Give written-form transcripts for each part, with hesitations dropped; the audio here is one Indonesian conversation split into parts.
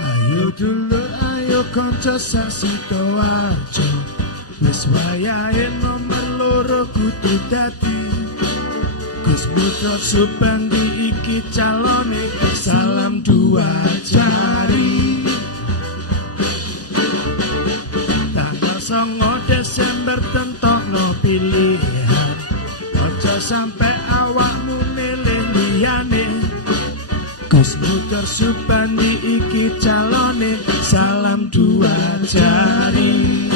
Ayo dulu ayo konco Sidoarjo, wis wayahe nomor loro kudu dadi. Gus Putra Subandi iki calone, salam dua jari. Tanggal 9 Desember tentokno pilihan, ojo sampe awakmu milih liyane. Gus Putra Subandi iki calone, salam dua jari.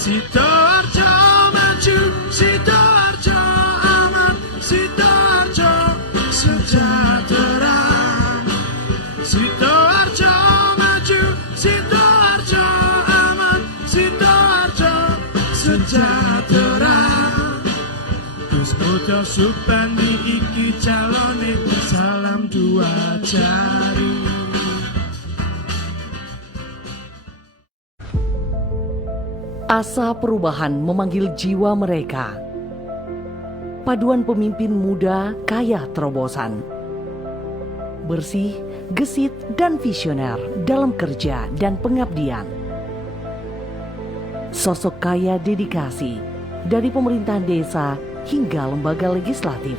Sidoarjo maju, Sidoarjo aman, Sidoarjo sejahtera. Sidoarjo maju, Sidoarjo aman, Sidoarjo sejahtera. Gus Putra Subandi iki calone, salam dua jari. Asa perubahan memanggil jiwa mereka. Paduan pemimpin muda kaya terobosan. Bersih, gesit, dan visioner dalam kerja dan pengabdian. Sosok kaya dedikasi dari pemerintahan desa hingga lembaga legislatif.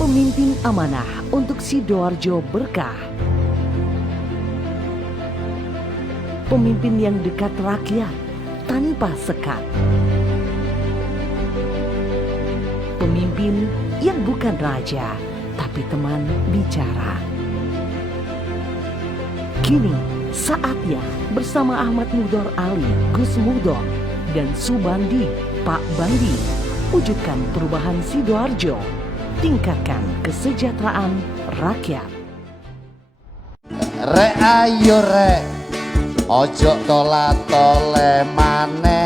Pemimpin amanah untuk Sidoarjo berkah. Pemimpin yang dekat rakyat tanpa sekat. Pemimpin yang bukan raja, tapi teman bicara. Kini saatnya bersama Ahmad Mudor Ali, Gus Mudor, dan Subandi, Pak Bandi, wujudkan perubahan Sidoarjo, tingkatkan kesejahteraan rakyat. Rek ayo rek, ojo tole maneh.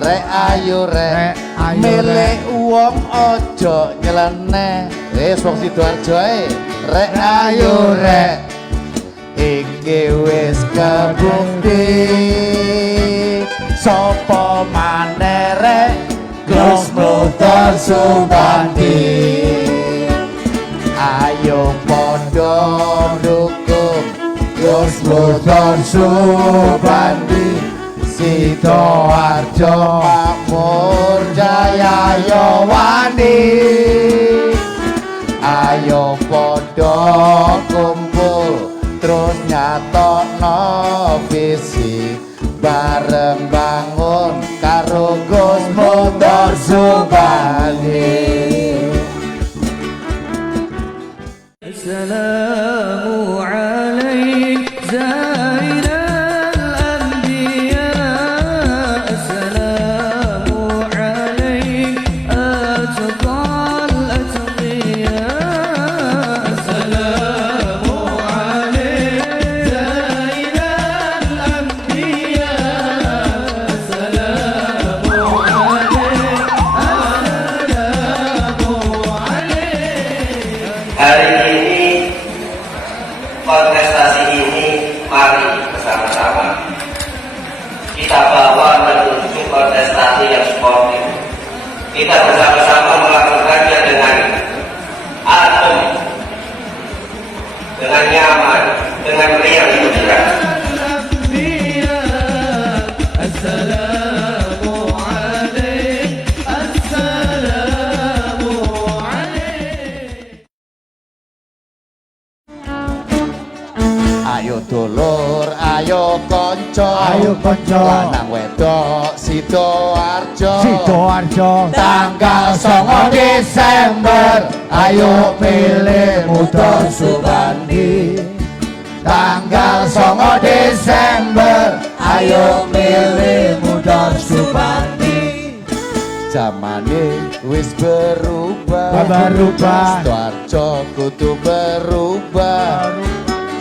Rek ayo rek, milih wong ojo nyeleneh. Wong Sidoarjo ae. Rek ayo rek, iki wis kebukti. Sopo maneh rek, Gus Mudor Subandi. Ayo podo dukung Gus Mudor Subandi. Sidoarjo makmur jaya yo wani. Ayo podo kumpul terus nyatokno visi, bareng bangun karo Gus Mudor Subandi. Assalamu alaik Zainal Anbiya. Assalamu alaik Atqal Atqiya. Assalamu alaik Zainal Anbiya. Assalamu alaik. Hari ini, kontestasi ini, mari bersama-sama kita bawa menuju kontestasi yang sportif. Kita bersama-sama melakukannya dengan adem, dengan nyaman, dengan riang gembira. Ayo dulur, ayo konco, lanang wedok Sidoarjo. Tanggal 9 Desember, ayo pilih Mudor Subandi. Tanggal 9 Desember, ayo pilih Mudor Subandi. Zamane wis berubah, Sidoarjo kudu berubah.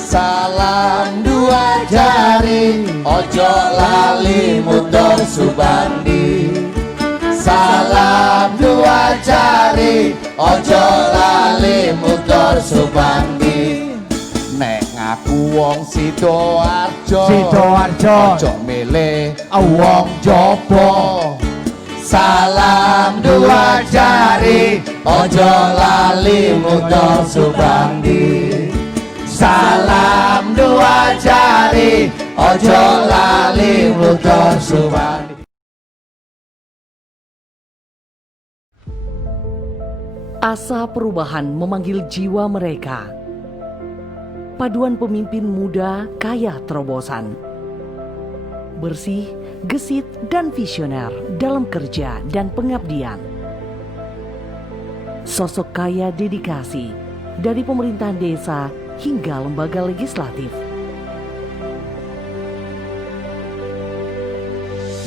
Salam dua jari, ojo lali Mudor Subandi. Salam dua jari, ojo lali Mudor Subandi. Nek ngaku wong Sidoarjo, ojo milih wong jopo. Salam dua jari, ojo lali Mudo Subandi. Salam dua jari, ojo lali Mudo Subandi. Asa perubahan memanggil jiwa mereka. Paduan pemimpin muda kaya terobosan. Bersih, gesit, dan visioner dalam kerja dan pengabdian. Sosok kaya dedikasi dari pemerintahan desa hingga lembaga legislatif.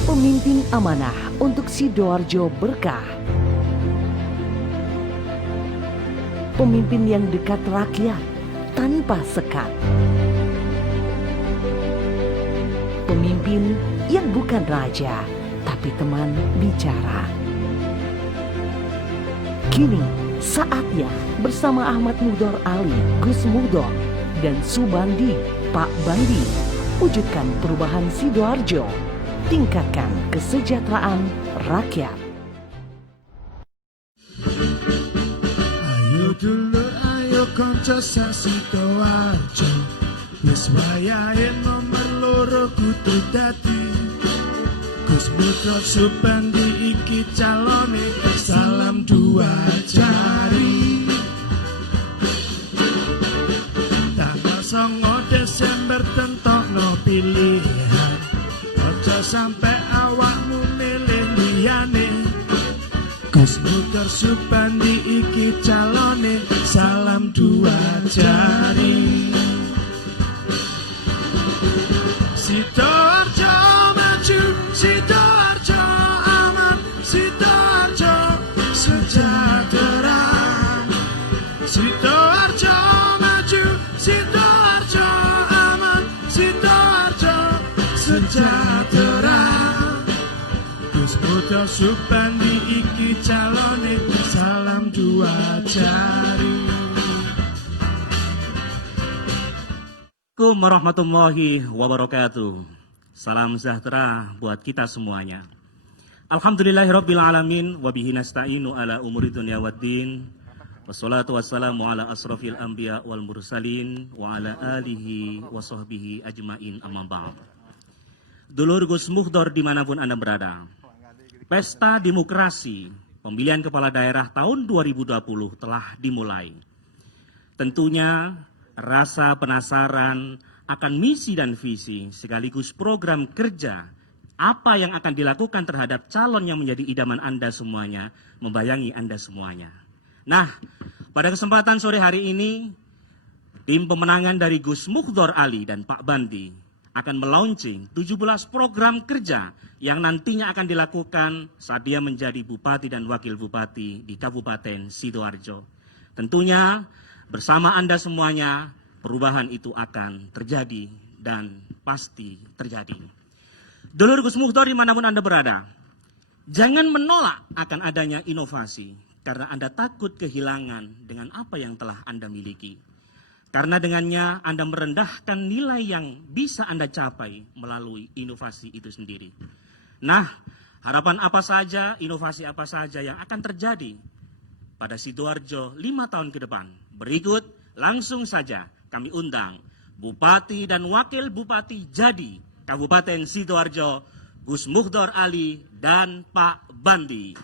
Pemimpin amanah untuk Sidoarjo berkah. Pemimpin yang dekat rakyat tanpa sekat. Pemimpin yang bukan raja, tapi teman bicara. Kini saatnya bersama Ahmad Mudor Ali, Gus Mudor, dan Subandi, Pak Bandi, wujudkan perubahan Sidoarjo, tingkatkan kesejahteraan rakyat. Ayo dulur ayo konco Sidoarjo, wis wayahe nomor loro kudu dadi. Gus Mudor Subandi iki calone, salam dua jari. Tanggal 9 Desember tentokno pilihan, aja sampe awakmu milih liyane. Gus Mudor Subandi iki calone, salam dua jari. Sidoarjo maju, Sidoarjo aman, Sidoarjo sejahtera. Sidoarjo maju, Sidoarjo aman, Sidoarjo sejahtera. Gus Mudor Subandi iki calone, salam dua jari. Assalamualaikum warahmatullahi wabarakatuh. Salam sejahtera buat kita semuanya. Alhamdulillahirrabbilalamin. Wabihi nasta'inu ala umuri dunia waddin. Wassalatu wassalamu ala asrafil anbiya wal mursalin. Wa ala alihi wa sahbihi ajmain amma ba'd. Dulur Gus Mudor dimanapun Anda berada, Pesta Demokrasi Pemilihan Kepala Daerah tahun 2020 telah dimulai. Tentunya rasa penasaran akan misi dan visi sekaligus program kerja apa yang akan dilakukan terhadap calon yang menjadi idaman Anda semuanya membayangi Anda semuanya. Nah, pada kesempatan sore hari ini tim pemenangan dari Gus Mudor Ali dan Pak Bandi akan melaunching 17 program kerja yang nantinya akan dilakukan saat dia menjadi bupati dan wakil bupati di Kabupaten Sidoarjo. Tentunya bersama Anda semuanya, perubahan itu akan terjadi dan pasti terjadi. Dulur Gus Mudor dimanapun Anda berada, jangan menolak akan adanya inovasi, karena Anda takut kehilangan dengan apa yang telah Anda miliki. Karena dengannya Anda merendahkan nilai yang bisa Anda capai melalui inovasi itu sendiri. Nah, harapan apa saja, inovasi apa saja yang akan terjadi pada Sidoarjo 5 tahun ke depan. Berikut langsung saja kami undang Bupati dan Wakil Bupati jadi Kabupaten Sidoarjo, Gus Mudor Ali dan Pak Bandi.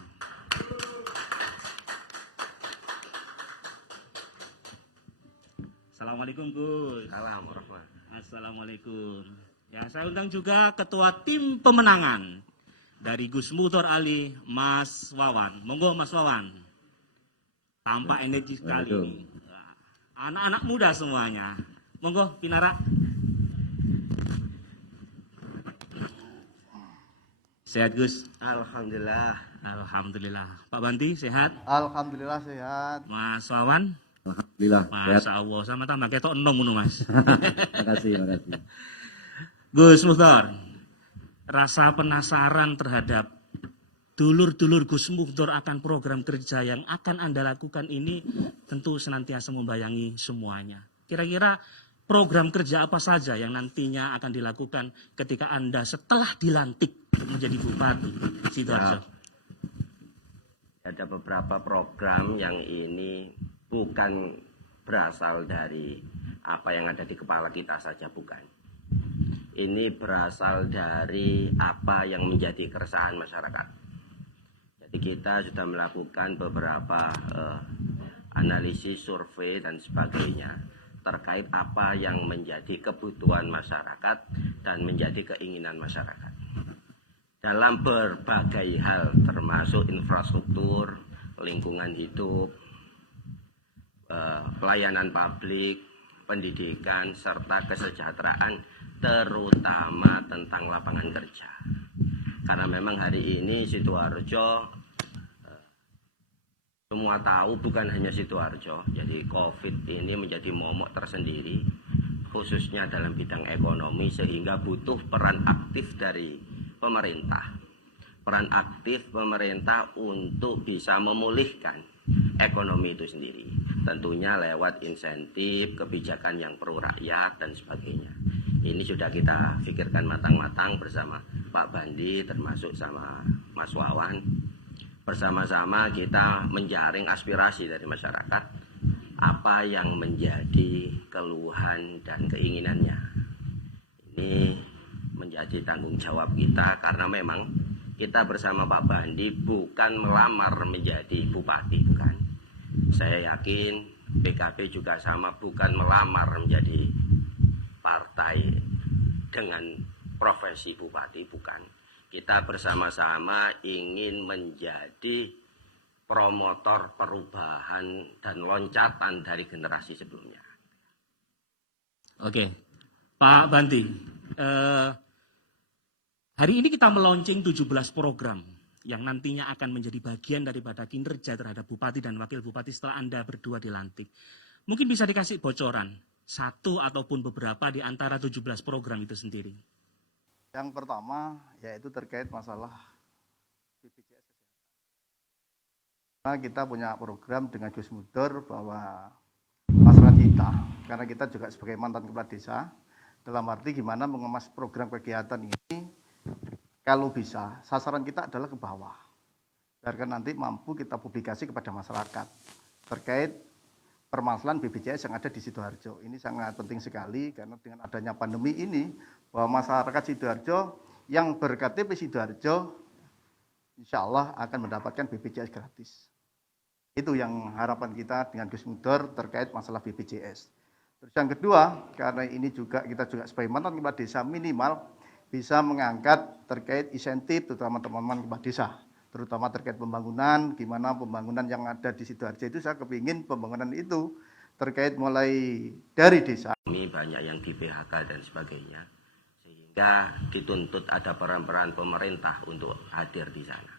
Assalamualaikum Gus. Assalamualaikum. Ya, saya undang juga Ketua Tim Pemenangan dari Gus Mudor Ali, Mas Wawan. Monggo Mas Wawan. Tampak energi sekali ini. Anak-anak muda semuanya. Monggo Pinara. Sehat Gus? Alhamdulillah. Alhamdulillah. Pak Bandi sehat? Alhamdulillah sehat. Mas Wawan? Alhamdulillah sehat. Masya Allah, sama tambah ketok enom ngono Mas. Makasih. Gus Mudor, rasa penasaran terhadap dulur-dulur Gus Mudor akan program kerja yang akan Anda lakukan ini tentu senantiasa membayangi semuanya. Kira-kira program kerja apa saja yang nantinya akan dilakukan ketika Anda setelah dilantik menjadi Bupati Sidoarjo? Ada beberapa program yang ini bukan berasal dari apa yang ada di kepala kita saja, bukan. Ini berasal dari apa yang menjadi keresahan masyarakat. Jadi kita sudah melakukan beberapa analisis, survei, dan sebagainya terkait apa yang menjadi kebutuhan masyarakat dan menjadi keinginan masyarakat. Dalam berbagai hal termasuk infrastruktur, lingkungan hidup, pelayanan publik, pendidikan, serta kesejahteraan, terutama tentang lapangan kerja. Karena memang hari ini Sidoarjo, semua tahu bukan hanya Sidoarjo, jadi COVID ini menjadi momok tersendiri, khususnya dalam bidang ekonomi, sehingga butuh peran aktif dari pemerintah. Peran aktif pemerintah untuk bisa memulihkan ekonomi itu sendiri. Tentunya lewat insentif, kebijakan yang pro rakyat, dan sebagainya. Ini sudah kita pikirkan matang-matang bersama Pak Bandi, termasuk sama Mas Wawan. Bersama-sama kita menjaring aspirasi dari masyarakat, apa yang menjadi keluhan dan keinginannya. Ini menjadi tanggung jawab kita, karena memang kita bersama Pak Bandi bukan melamar menjadi bupati, bukan. Saya yakin PKB juga sama, bukan melamar menjadi partai dengan profesi bupati, bukan. Kita bersama-sama ingin menjadi promotor perubahan dan loncatan dari generasi sebelumnya. Oke, Pak Bandi, hari ini kita meluncing 17 program yang nantinya akan menjadi bagian daripada kinerja terhadap Bupati dan Wakil Bupati setelah Anda berdua dilantik. Mungkin bisa dikasih bocoran, satu ataupun beberapa di antara 17 program itu sendiri. Yang pertama yaitu terkait masalah BPJS Kesehatan. Nah, kita punya program dengan Gus Mudur bahwa masyarakat kita, karena kita juga sebagai mantan kepala desa, dalam arti gimana mengemas program kegiatan ini, kalau bisa sasaran kita adalah ke bawah. Biarkan nanti mampu kita publikasi kepada masyarakat terkait permasalahan BPJS yang ada di Sidoarjo. Ini sangat penting sekali karena dengan adanya pandemi ini, bahwa masyarakat Sidoarjo yang ber-KTP Sidoarjo insya Allah akan mendapatkan BPJS gratis. Itu yang harapan kita dengan Gus Mudur terkait masalah BPJS. Terus yang kedua, karena ini juga kita juga sebagai mantan kepala desa minimal bisa mengangkat terkait insentif terutama teman-teman kepala desa. Terutama terkait pembangunan, gimana pembangunan yang ada di Sidoarjo itu saya kepingin pembangunan itu terkait mulai dari desa. Ini banyak yang di PHK dan sebagainya, sehingga dituntut ada peran-peran pemerintah untuk hadir di sana.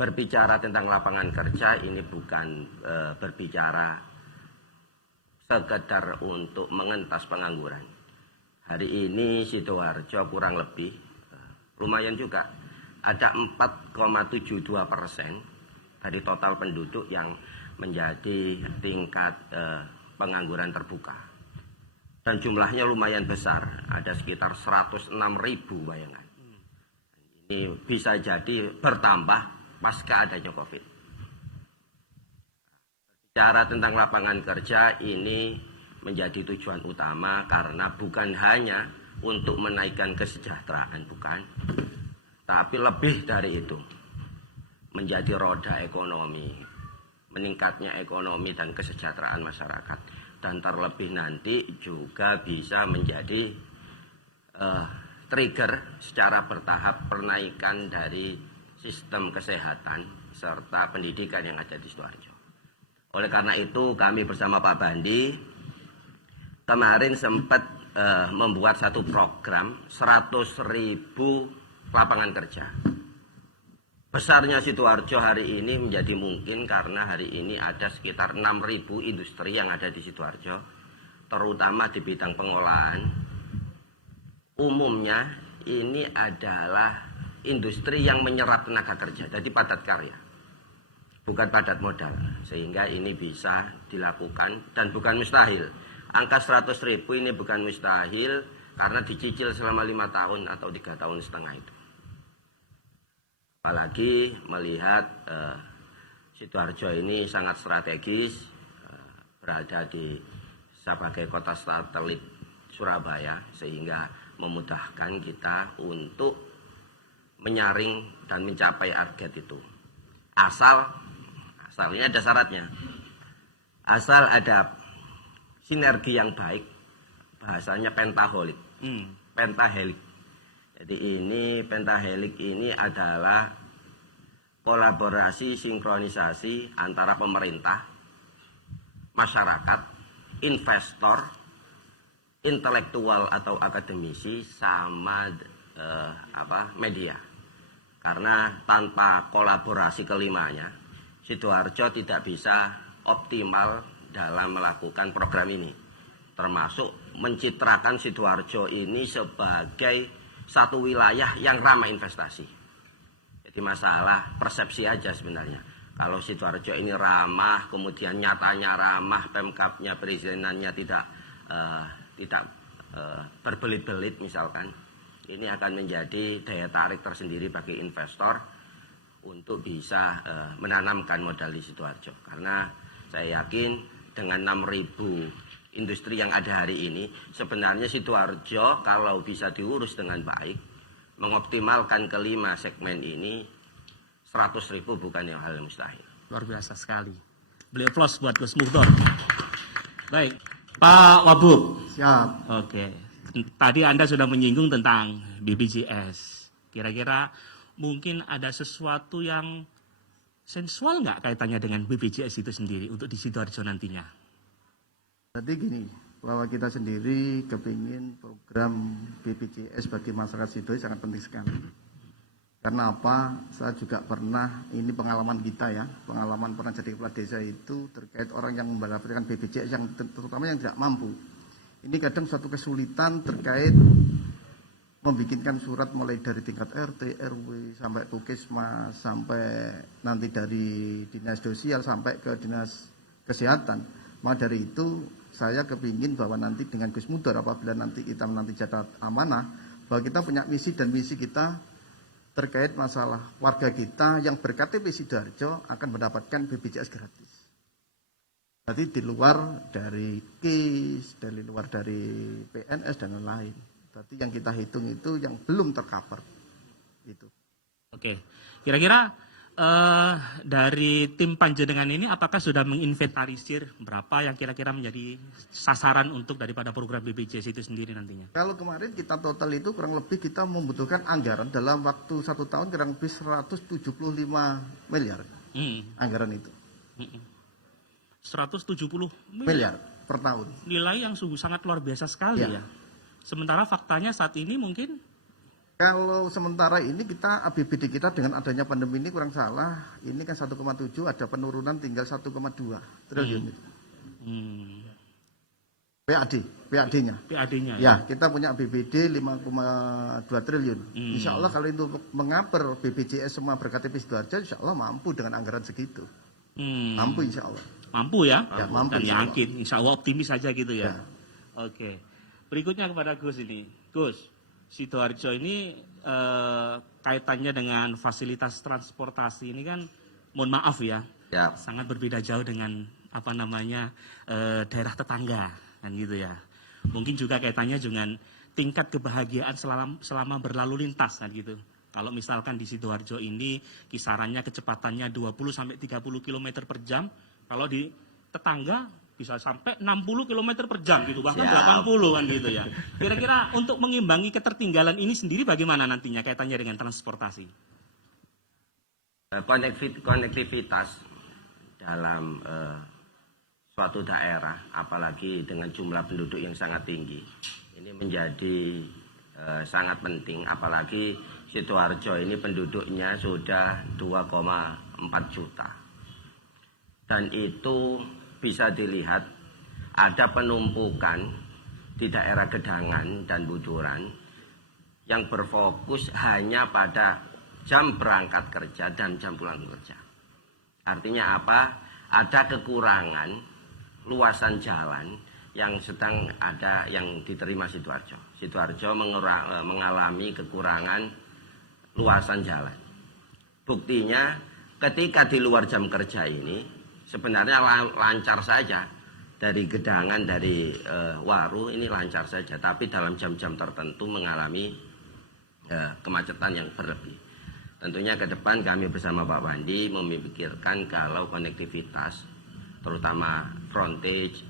Berbicara tentang lapangan kerja ini bukan berbicara sekedar untuk mengentas pengangguran. Hari ini Sidoarjo kurang lebih lumayan juga. Ada 4,72% dari total penduduk yang menjadi tingkat pengangguran terbuka. Dan jumlahnya lumayan besar, ada sekitar 106.000 bayangan. Ini bisa jadi bertambah pasca adanya COVID. Bicara tentang lapangan kerja ini menjadi tujuan utama karena bukan hanya untuk menaikkan kesejahteraan, bukan. Tapi lebih dari itu, menjadi roda ekonomi, meningkatnya ekonomi dan kesejahteraan masyarakat. Dan terlebih nanti juga bisa menjadi trigger secara bertahap penaikan dari sistem kesehatan serta pendidikan yang ada di Sidoarjo. Oleh karena itu kami bersama Pak Bandi kemarin sempat membuat satu program 100.000 lapangan kerja. Besarnya Sidoarjo hari ini menjadi mungkin karena hari ini ada sekitar 6.000 industri yang ada di Sidoarjo, terutama di bidang pengolahan. Umumnya ini adalah industri yang menyerap tenaga kerja, jadi padat karya, bukan padat modal, sehingga ini bisa dilakukan dan bukan mustahil. Angka 100.000 ini bukan mustahil karena dicicil selama 5 tahun atau 3,5 tahun itu. Apalagi melihat Sidoarjo ini sangat strategis, berada di sebagai kota satelit Surabaya, sehingga memudahkan kita untuk menyaring dan mencapai target itu. Asalnya ada syaratnya. Asal ada sinergi yang baik, bahasanya pentahelik. Pentahelik. Jadi ini pentahelik ini adalah kolaborasi sinkronisasi antara pemerintah, masyarakat, investor, intelektual atau akademisi sama media. Karena tanpa kolaborasi kelimanya, Sidoarjo tidak bisa optimal dalam melakukan program ini, termasuk mencitrakan Sidoarjo ini sebagai satu wilayah yang ramah investasi. Jadi masalah persepsi aja sebenarnya. Kalau Sidoarjo ini ramah, kemudian nyatanya ramah, pemkapnya, perizinannya tidak berbelit-belit misalkan, ini akan menjadi daya tarik tersendiri bagi investor untuk bisa menanamkan modal di Sidoarjo. Karena saya yakin dengan 6.000 industri yang ada hari ini, sebenarnya Sidoarjo kalau bisa diurus dengan baik, mengoptimalkan kelima segmen ini, 100.000 bukan hal yang mustahil. Luar biasa sekali. Beli aplaus buat Gus Muhtar. Baik, Pak Wabub. Siap. Oke, tadi Anda sudah menyinggung tentang BPJS. Kira-kira mungkin ada sesuatu yang sensual nggak kaitannya dengan BPJS itu sendiri untuk di Sidoarjo nantinya? Jadi gini, bahwa kita sendiri kepingin program BPJS bagi masyarakat Sidoarjo sangat penting sekali. Karena apa? Saya juga pernah, ini pengalaman kita ya, pengalaman pernah jadi kepala desa itu terkait orang yang mendapatkan BPJS yang terutama yang tidak mampu. Ini kadang suatu kesulitan terkait membikinkan surat mulai dari tingkat RT, RW, sampai Puskesmas, sampai nanti dari dinas sosial sampai ke dinas kesehatan. Maka dari itu saya kepingin bahwa nanti dengan Gus Muhtar apabila nanti kita menanti jatah amanah, bahwa kita punya misi dan misi kita terkait masalah warga kita yang berKTP Sidoarjo akan mendapatkan BPJS gratis. Jadi di luar dari KIS, dari luar dari PNS dan lain-lain. Jadi yang kita hitung itu yang belum tercover. Gitu. Oke, kira-kira dari tim panjenengan ini apakah sudah menginventarisir berapa yang kira-kira menjadi sasaran untuk daripada program BPJS itu sendiri nantinya? Kalau kemarin kita total itu kurang lebih kita membutuhkan anggaran dalam waktu 1 tahun kurang lebih 175 miliar anggaran itu. 170 miliar per tahun. Nilai yang sungguh sangat luar biasa sekali ya. Sementara faktanya saat ini mungkin kalau sementara ini kita APBD kita dengan adanya pandemi ini kurang salah, ini kan 1,7 ada penurunan tinggal 1,2 triliun itu. PAD-nya. PAD-nya ya. Kita punya APBD 5,2 triliun. Insya Allah kalau itu mengaper BPJS semua berKTP Sidoarjo, insya Allah mampu dengan anggaran segitu. Mampu insya Allah. Mampu ya? Ya mampu. Dan yakin, insya Allah optimis saja gitu ya. Oke. Berikutnya kepada Gus ini. Gus, Sidoarjo ini kaitannya dengan fasilitas transportasi ini kan, mohon maaf ya, sangat berbeda jauh dengan daerah tetangga kan gitu ya. Mungkin juga kaitannya dengan tingkat kebahagiaan selama berlalu lintas kan gitu. Kalau misalkan di Sidoarjo ini kisarannya kecepatannya 20 sampai 30 km per jam, kalau di tetangga bisa sampai 60 km per jam gitu, bahkan 80 kan gitu ya. Kira-kira untuk mengimbangi ketertinggalan ini sendiri bagaimana nantinya kaitannya dengan transportasi? Konektivitas dalam suatu daerah, apalagi dengan jumlah penduduk yang sangat tinggi, ini menjadi sangat penting. Apalagi Sidoarjo ini penduduknya sudah 2,4 juta. Dan itu bisa dilihat ada penumpukan di daerah Gedangan dan Buduran yang berfokus hanya pada jam berangkat kerja dan jam pulang kerja. Artinya apa? Ada kekurangan luasan jalan yang sedang ada yang diterima Sidoarjo. Sidoarjo mengalami kekurangan luasan jalan. Buktinya ketika di luar jam kerja ini sebenarnya lancar saja, dari gedangan, dari waru ini lancar saja, tapi dalam jam-jam tertentu mengalami kemacetan yang berlebih. Tentunya ke depan kami bersama Pak Wandi memikirkan kalau konektivitas terutama frontage,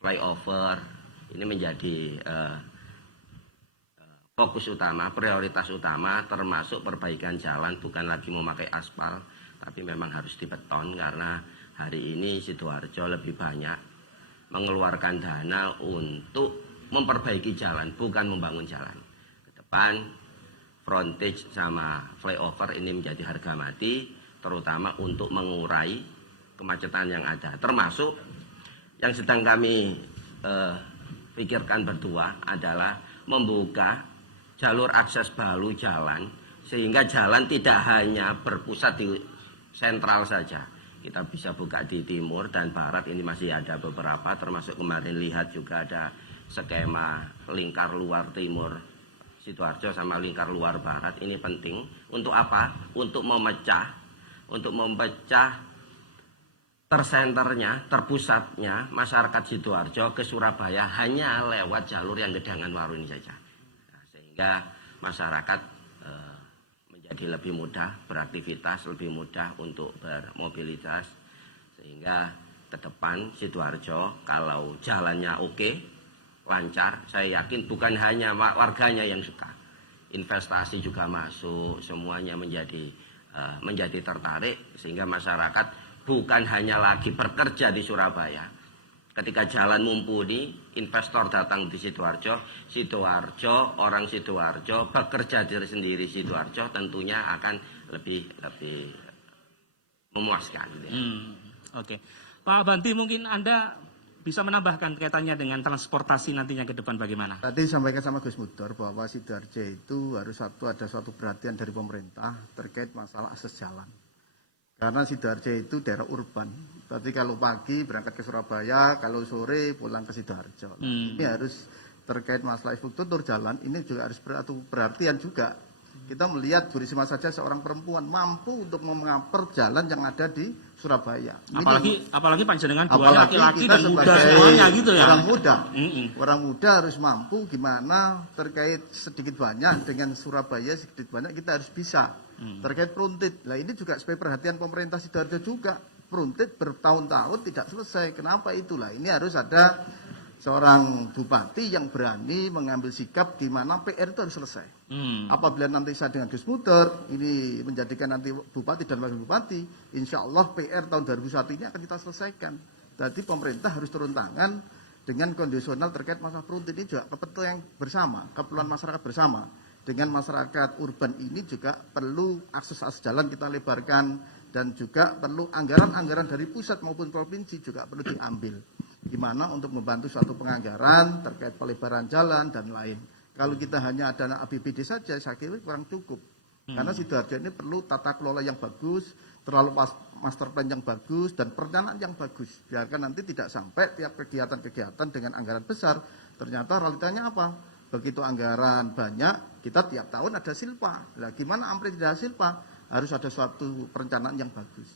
flyover ini menjadi fokus utama, prioritas utama, termasuk perbaikan jalan, bukan lagi memakai aspal, tapi memang harus dibeton karena hari ini Sidoarjo lebih banyak mengeluarkan dana untuk memperbaiki jalan, bukan membangun jalan. Ke depan frontage sama flyover ini menjadi harga mati, terutama untuk mengurai kemacetan yang ada. Termasuk yang sedang kami pikirkan berdua adalah membuka jalur akses baru jalan, sehingga jalan tidak hanya berpusat di sentral saja. Kita bisa buka di timur dan barat, ini masih ada beberapa, termasuk kemarin lihat juga ada skema lingkar luar timur Sidoarjo sama lingkar luar barat. Ini penting untuk apa? Untuk memecah tersenternya, terpusatnya masyarakat Sidoarjo ke Surabaya hanya lewat jalur yang gedangan waru ini saja. Nah, sehingga masyarakat menjadi lebih mudah beraktivitas, lebih mudah untuk bermobilitas, sehingga ke depan Sidoarjo kalau jalannya oke, lancar, saya yakin bukan hanya warganya yang suka, investasi juga masuk, semuanya menjadi tertarik, sehingga masyarakat bukan hanya lagi bekerja di Surabaya. Ketika jalan mumpuni, investor datang di Sidoarjo, orang Sidoarjo bekerja diri sendiri Sidoarjo, tentunya akan lebih memuaskan. Oke. Pak Banti, mungkin Anda bisa menambahkan kaitannya dengan transportasi nantinya ke depan bagaimana? Tadi sampaikan sama Gus Mudor bahwa Sidoarjo itu harus ada suatu perhatian dari pemerintah terkait masalah akses jalan. Karena Sidoarjo itu daerah urban. Tapi kalau pagi berangkat ke Surabaya, kalau sore pulang ke Sidoarjo. Ini harus terkait masalah infrastruktur jalan, ini juga harus perhatian juga. Kita melihat Bu Risma saja seorang perempuan mampu untuk mengaper jalan yang ada di Surabaya. Apalagi panjenengan dua laki-laki dan muda semuanya gitu ya. Orang muda harus mampu gimana terkait sedikit banyak dengan Surabaya, sedikit banyak kita harus bisa. Terkait frontage, nah ini juga sebagai perhatian pemerintah Sidoarjo juga. Frontage bertahun-tahun tidak selesai. Kenapa itulah? Ini harus ada seorang bupati yang berani mengambil sikap di mana PR itu harus selesai. Apabila nanti saya dengan Gus Mudor ini menjadikan nanti bupati dan wakil bupati, insya Allah PR tahun 2001 ini akan kita selesaikan. Jadi pemerintah harus turun tangan dengan kondisional terkait masalah frontage ini juga kepentingan bersama, keperluan masyarakat bersama. Dengan masyarakat urban ini juga perlu akses jalan kita lebarkan dan juga perlu anggaran-anggaran dari pusat maupun provinsi juga perlu diambil. Gimana untuk membantu suatu penganggaran terkait pelebaran jalan dan lain. Kalau kita hanya dana APBD saja, saya kira kurang cukup. Karena Sidoarjo ini perlu tata kelola yang bagus, terlalu master plan yang bagus, dan perencanaan yang bagus. Biarkan nanti tidak sampai tiap kegiatan-kegiatan dengan anggaran besar, ternyata realitanya apa? Begitu anggaran banyak, kita tiap tahun ada silpa. Nah, gimana amplitude tidak silpa? Harus ada suatu perencanaan yang bagus.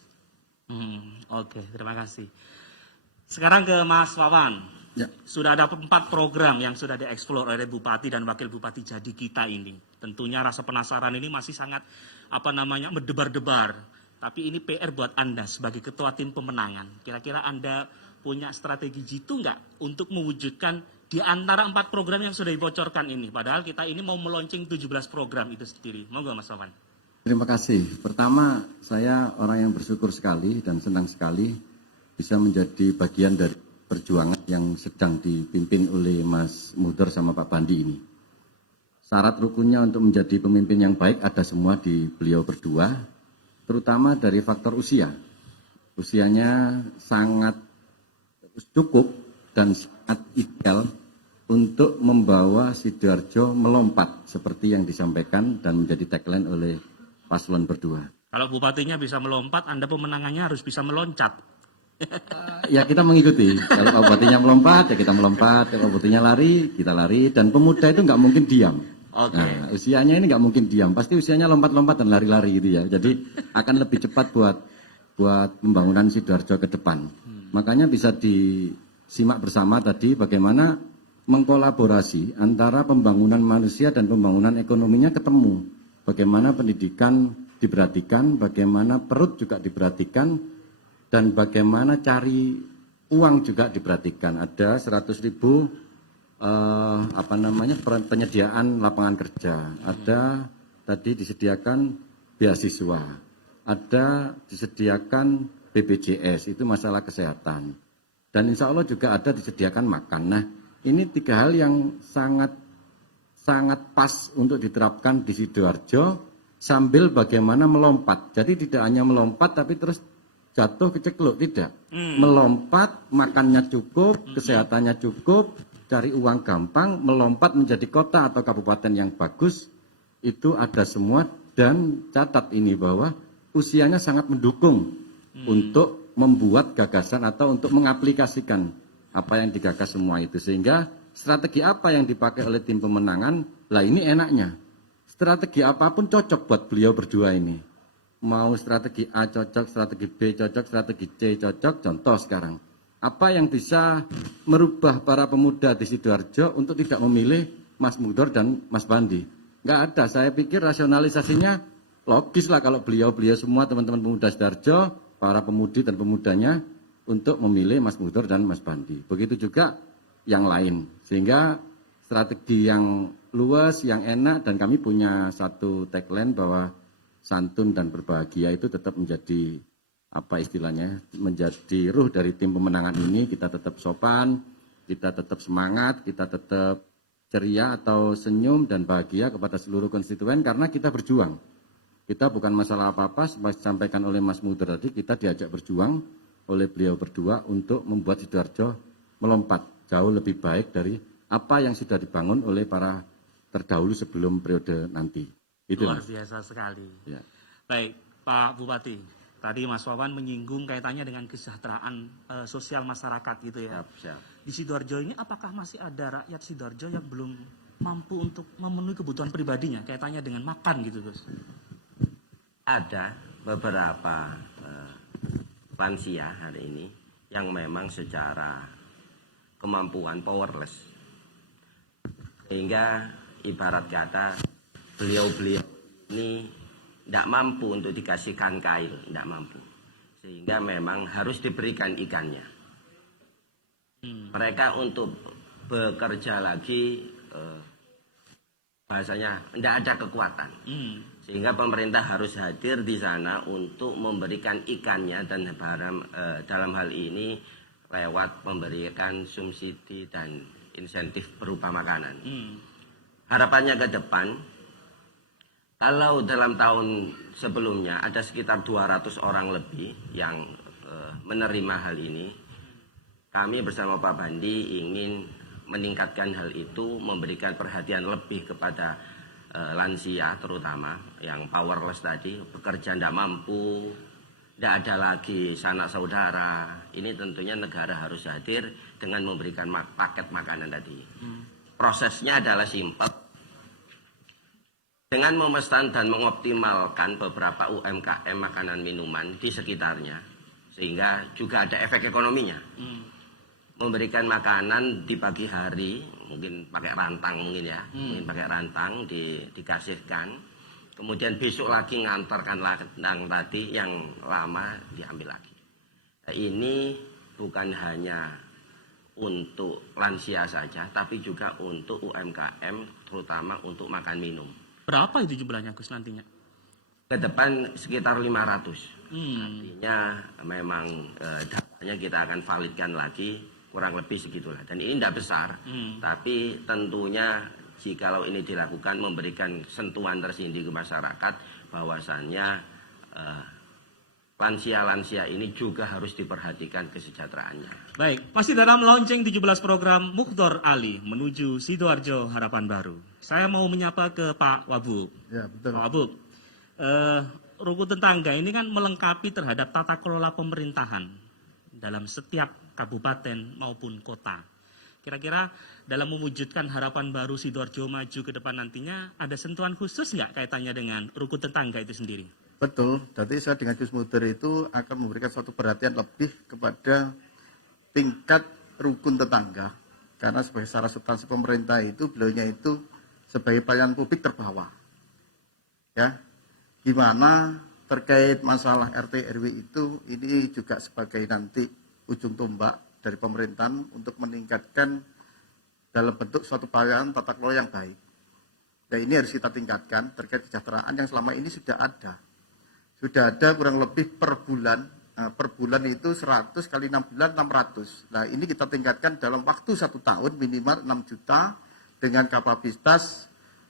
Oke, terima kasih. Sekarang ke Mas Wawan. Ya. Sudah ada 4 program yang sudah dieksplor oleh Bupati dan Wakil Bupati jadi kita ini. Tentunya rasa penasaran ini masih sangat mendebar-debar. Tapi ini PR buat Anda sebagai ketua tim pemenangan. Kira-kira Anda punya strategi jitu nggak untuk mewujudkan di antara 4 program yang sudah dibocorkan ini? Padahal kita ini mau meluncing 17 program itu sendiri. Monggo Mas Wawan. Terima kasih. Pertama, saya orang yang bersyukur sekali dan senang sekali bisa menjadi bagian dari perjuangan yang sedang dipimpin oleh Mas Mudor sama Pak Bandi ini. Syarat rukunnya untuk menjadi pemimpin yang baik ada semua di beliau berdua, terutama dari faktor usia. Usianya sangat cukup dan sangat ideal untuk membawa Sidoarjo melompat seperti yang disampaikan dan menjadi tagline oleh paslon berdua. Kalau bupatinya bisa melompat, Anda pemenangannya harus bisa meloncat. Ya kita mengikuti. Kalau bupatinya melompat, ya kita melompat. Kalau bupatinya lari, kita lari. Dan pemuda itu nggak mungkin diam. Oke. Nah, usianya ini nggak mungkin diam, pasti usianya lompat-lompat dan lari-lari gitu ya. Jadi akan lebih cepat buat pembangunan Sidoarjo ke depan. Makanya bisa disimak bersama tadi bagaimana mengkolaborasi antara pembangunan manusia dan pembangunan ekonominya ketemu. Bagaimana pendidikan diperhatikan, bagaimana perut juga diperhatikan, dan bagaimana cari uang juga diperhatikan. Ada 100.000 penyediaan lapangan kerja, ada tadi disediakan beasiswa, ada disediakan BPJS, itu masalah kesehatan, dan insya Allah juga ada disediakan makan. Nah, ini 3 hal yang sangat pas untuk diterapkan di Sidoarjo sambil bagaimana melompat. Jadi tidak hanya melompat tapi terus jatuh kecekluk, tidak. Melompat, makannya cukup, kesehatannya cukup, cari uang gampang, melompat menjadi kota atau kabupaten yang bagus, itu ada semua. Dan catat ini bahwa usianya sangat mendukung untuk membuat gagasan atau untuk mengaplikasikan apa yang digagas semua itu. Sehingga strategi apa yang dipakai oleh tim pemenangan, lah ini enaknya. Strategi apapun cocok buat beliau berdua ini. Mau strategi A cocok, strategi B cocok, strategi C cocok. Contoh sekarang, apa yang bisa merubah para pemuda di Sidoarjo untuk tidak memilih Mas Mudor dan Mas Bandi? Nggak ada. Saya pikir rasionalisasinya logis lah kalau beliau-beliau semua teman-teman pemuda Sidoarjo, para pemudi dan pemudanya untuk memilih Mas Mudor dan Mas Bandi. Begitu juga yang lain. Sehingga strategi yang luas, yang enak, dan kami punya satu tagline bahwa santun dan berbahagia itu tetap menjadi apa istilahnya, menjadi ruh dari tim pemenangan ini. Kita tetap sopan, kita tetap semangat, kita tetap ceria atau senyum dan bahagia kepada seluruh konstituen karena kita berjuang. Kita bukan masalah apa-apa, seperti disampaikan oleh Mas Mudor tadi, kita diajak berjuang oleh beliau berdua untuk membuat Sidoarjo melompat jauh lebih baik dari apa yang sudah dibangun oleh para terdahulu sebelum periode nanti. Itu Luar biasa sekali. Ya. Baik, Pak Bupati. Tadi Mas Wawan menyinggung kaitannya dengan kesejahteraan sosial masyarakat gitu ya. Siap. Di Sidoarjo ini apakah masih ada rakyat Sidoarjo yang belum mampu untuk memenuhi kebutuhan pribadinya kaitannya dengan makan gitu, Gus? Ada beberapa lansia hari ini yang memang secara kemampuan powerless, sehingga ibarat kata beliau-beliau ini tidak mampu untuk dikasihkan kail, tidak mampu, sehingga memang harus diberikan ikannya. Mereka untuk bekerja lagi bahasanya tidak ada kekuatan, sehingga pemerintah harus hadir di sana untuk memberikan ikannya, dan dalam hal ini lewat memberikan subsidi dan insentif berupa makanan. Harapannya ke depan, kalau dalam tahun sebelumnya ada sekitar 200 orang lebih yang menerima hal ini, kami bersama Pak Bandi ingin meningkatkan hal itu, memberikan perhatian lebih kepada lansia terutama yang powerless tadi, bekerja tidak mampu, tidak ada lagi sanak saudara. Ini tentunya negara harus hadir dengan memberikan paket makanan tadi. Prosesnya adalah simpel. Dengan memesan dan mengoptimalkan beberapa UMKM makanan minuman di sekitarnya, sehingga juga ada efek ekonominya. Memberikan makanan di pagi hari, mungkin pakai rantang mungkin ya, mungkin pakai rantang dikasihkan, kemudian besok lagi ngantarkan ladang tadi yang lama diambil lagi. Nah, ini bukan hanya untuk lansia saja, tapi juga untuk UMKM, terutama untuk makan minum. Berapa itu jumlahnya, Gus, nantinya? Ke depan sekitar 500. Artinya memang datanya kita akan validkan lagi, kurang lebih segitulah. Dan ini tidak besar, tapi tentunya jikalau ini dilakukan memberikan sentuhan tersendiri ke masyarakat bahwasannya lansia-lansia ini juga harus diperhatikan kesejahteraannya. Baik, masih dalam launching 17 program Mukhdor Ali menuju Sidoarjo Harapan Baru. Saya mau menyapa ke Pak Wabub. Ya, betul. Pak Wabub, rukun tetangga ini kan melengkapi terhadap tata kelola pemerintahan dalam setiap kabupaten maupun kota. Kira-kira dalam mewujudkan harapan baru Sidoarjo maju ke depan nantinya, ada sentuhan khusus nggak kaitannya dengan rukun tetangga itu sendiri? Betul, jadi saya dengan Gus Muder itu akan memberikan suatu perhatian lebih kepada tingkat rukun tetangga. Karena sebagai salah substansi pemerintah itu, beliaunya itu sebagai pelayan publik terbawah. Ya, gimana terkait masalah RT RW itu, ini juga sebagai nanti ujung tombak dari pemerintahan untuk meningkatkan dalam bentuk suatu pelayanan tata kelola yang baik. Dan ini harus kita tingkatkan terkait kesejahteraan yang selama ini sudah ada. Sudah ada kurang lebih per bulan itu 100 kali 6 bulan 600. Nah ini kita tingkatkan dalam waktu 1 tahun minimal 6 juta dengan kapasitas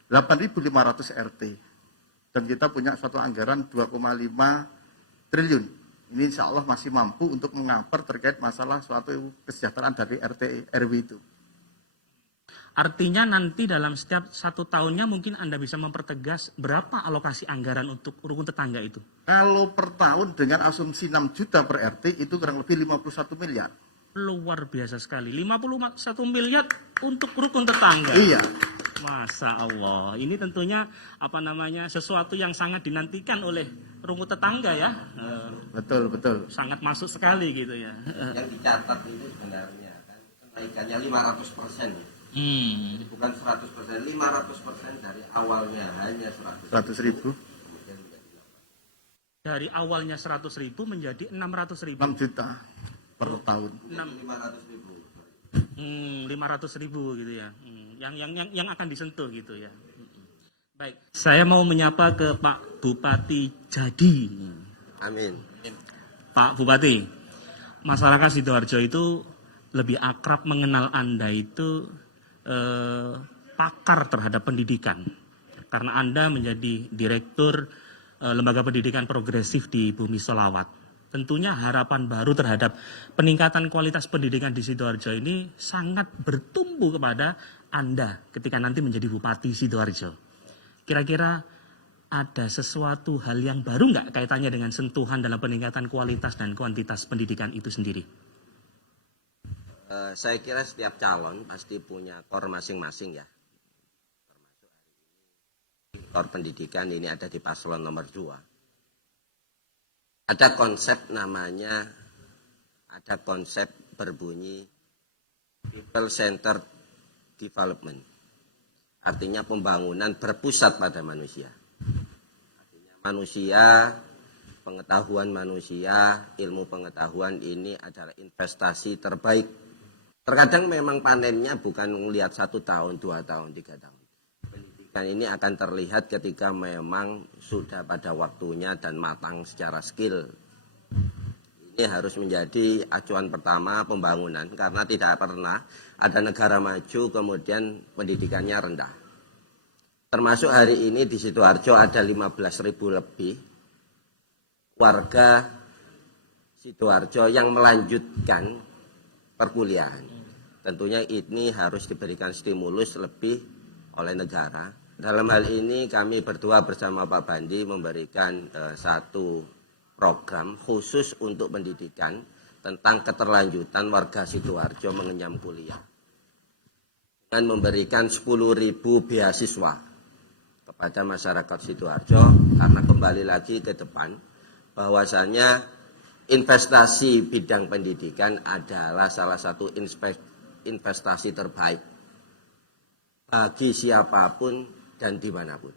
8.500 RT. Dan kita punya suatu anggaran 2,5 triliun. Ini insya Allah masih mampu untuk mengcover terkait masalah suatu kesejahteraan dari RT RW itu. Artinya nanti dalam setiap 1 tahunnya mungkin Anda bisa mempertegas berapa alokasi anggaran untuk rukun tetangga itu? Kalau per tahun dengan asumsi 6 juta per RT itu kurang lebih 51 miliar. Luar biasa sekali, 51 miliar untuk rukun tetangga. Iya. Masya Allah, ini tentunya sesuatu yang sangat dinantikan oleh rukun tetangga ya. Betul, betul. Sangat masuk sekali gitu ya. Yang dicatat ini sebenarnya kan kenaikannya 500%. Jadi bukan 100%, 500% dari awalnya hanya 100.000. Dari awalnya 100.000 menjadi 600.000. 6 juta per tahun. 500.000 gitu ya. Yang akan disentuh gitu ya. Baik, saya mau menyapa ke Pak Bupati Jadi. Amin. Pak Bupati, masyarakat Sidoarjo itu lebih akrab mengenal Anda itu pakar terhadap pendidikan. Karena Anda menjadi direktur Lembaga Pendidikan Progresif di Bumi Selawat. Tentunya harapan baru terhadap peningkatan kualitas pendidikan di Sidoarjo ini sangat bertumbuh kepada Anda ketika nanti menjadi Bupati Sidoarjo. Kira-kira ada sesuatu hal yang baru nggak kaitannya dengan sentuhan dalam peningkatan kualitas dan kuantitas pendidikan itu sendiri? Saya kira setiap calon pasti punya core masing-masing ya. Termasuk hari ini core pendidikan ini ada di paslon nomor 2. Ada konsep berbunyi People Centered Development. Artinya pembangunan berpusat pada manusia. Artinya manusia, pengetahuan manusia, ilmu pengetahuan ini adalah investasi terbaik. Terkadang memang panennya bukan melihat 1 tahun, 2 tahun, 3 tahun. Pendidikan ini akan terlihat ketika memang sudah pada waktunya dan matang secara skill. Ini harus menjadi acuan pertama pembangunan karena tidak pernah ada negara maju kemudian pendidikannya rendah. Termasuk hari ini di Sidoarjo ada 15.000 lebih warga Sidoarjo yang melanjutkan perkuliahan. Tentunya ini harus diberikan stimulus lebih oleh negara. Dalam hal ini kami berdua bersama Pak Bandi memberikan satu program khusus untuk pendidikan tentang keterlanjutan warga Sidoarjo mengenyam kuliah. Dan memberikan 10.000 beasiswa kepada masyarakat Sidoarjo karena kembali lagi ke depan bahwasanya investasi bidang pendidikan adalah salah satu investasi terbaik bagi siapapun dan dimanapun.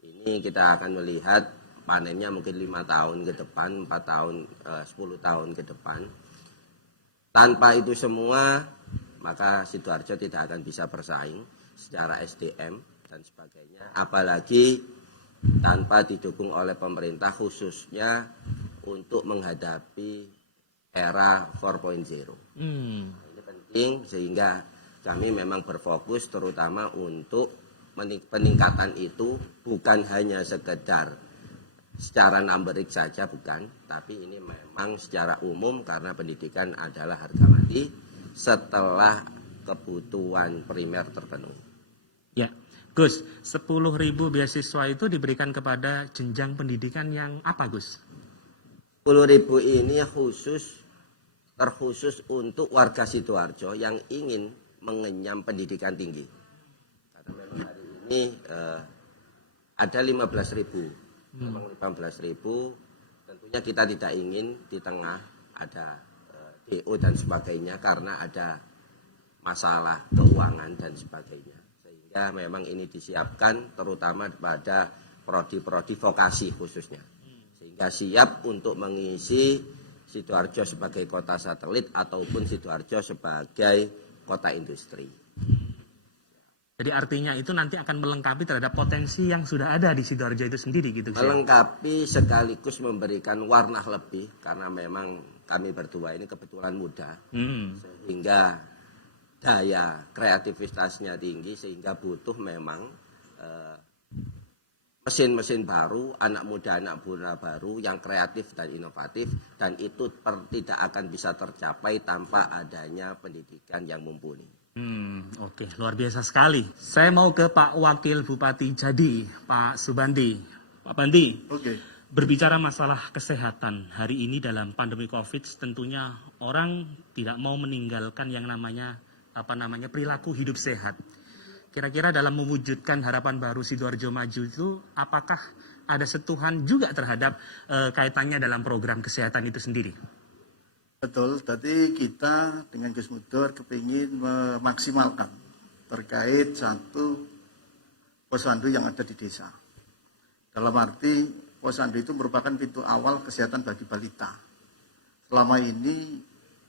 Ini kita akan melihat panennya mungkin 5 tahun ke depan, 4 tahun, 10 tahun ke depan. Tanpa itu semua, maka Sidoarjo tidak akan bisa bersaing secara SDM dan sebagainya. Apalagi tanpa didukung oleh pemerintah khususnya untuk menghadapi era 4.0. Ini penting sehingga kami memang berfokus terutama untuk peningkatan itu bukan hanya sekedar secara numerik saja bukan, tapi ini memang secara umum karena pendidikan adalah harga mati setelah kebutuhan primer terpenuhi. Ya, Gus, 10.000 beasiswa itu diberikan kepada jenjang pendidikan yang apa, Gus? 10.000 ini terkhusus untuk warga Sidoarjo yang ingin mengenyam pendidikan tinggi. Karena memang hari ini ada 15.000, memang 15.000. Tentunya kita tidak ingin di tengah ada DO dan sebagainya karena ada masalah keuangan dan sebagainya. Sehingga memang ini disiapkan terutama pada prodi-prodi vokasi khususnya. Sehingga siap untuk mengisi Sidoarjo sebagai kota satelit ataupun Sidoarjo sebagai kota industri. Jadi artinya itu nanti akan melengkapi terhadap potensi yang sudah ada di Sidoarjo itu sendiri gitu. Melengkapi sekaligus memberikan warna lebih karena memang kami berdua ini kebetulan muda. Sehingga daya kreativitasnya tinggi sehingga butuh memang mesin-mesin baru, anak muda baru yang kreatif dan inovatif, dan itu tidak akan bisa tercapai tanpa adanya pendidikan yang mumpuni. Oke, luar biasa sekali. Saya mau ke Pak Wakil Bupati Jadi, Pak Subandi. Pak Bandi, berbicara masalah kesehatan hari ini dalam pandemi COVID, tentunya orang tidak mau meninggalkan yang namanya perilaku hidup sehat. Kira-kira dalam mewujudkan harapan baru Sidoarjo Maju itu, apakah ada sentuhan juga terhadap kaitannya dalam program kesehatan itu sendiri? Betul, tadi kita dengan Gus Mudur kepingin memaksimalkan terkait satu posyandu yang ada di desa. Dalam arti posyandu itu merupakan pintu awal kesehatan bagi balita. Selama ini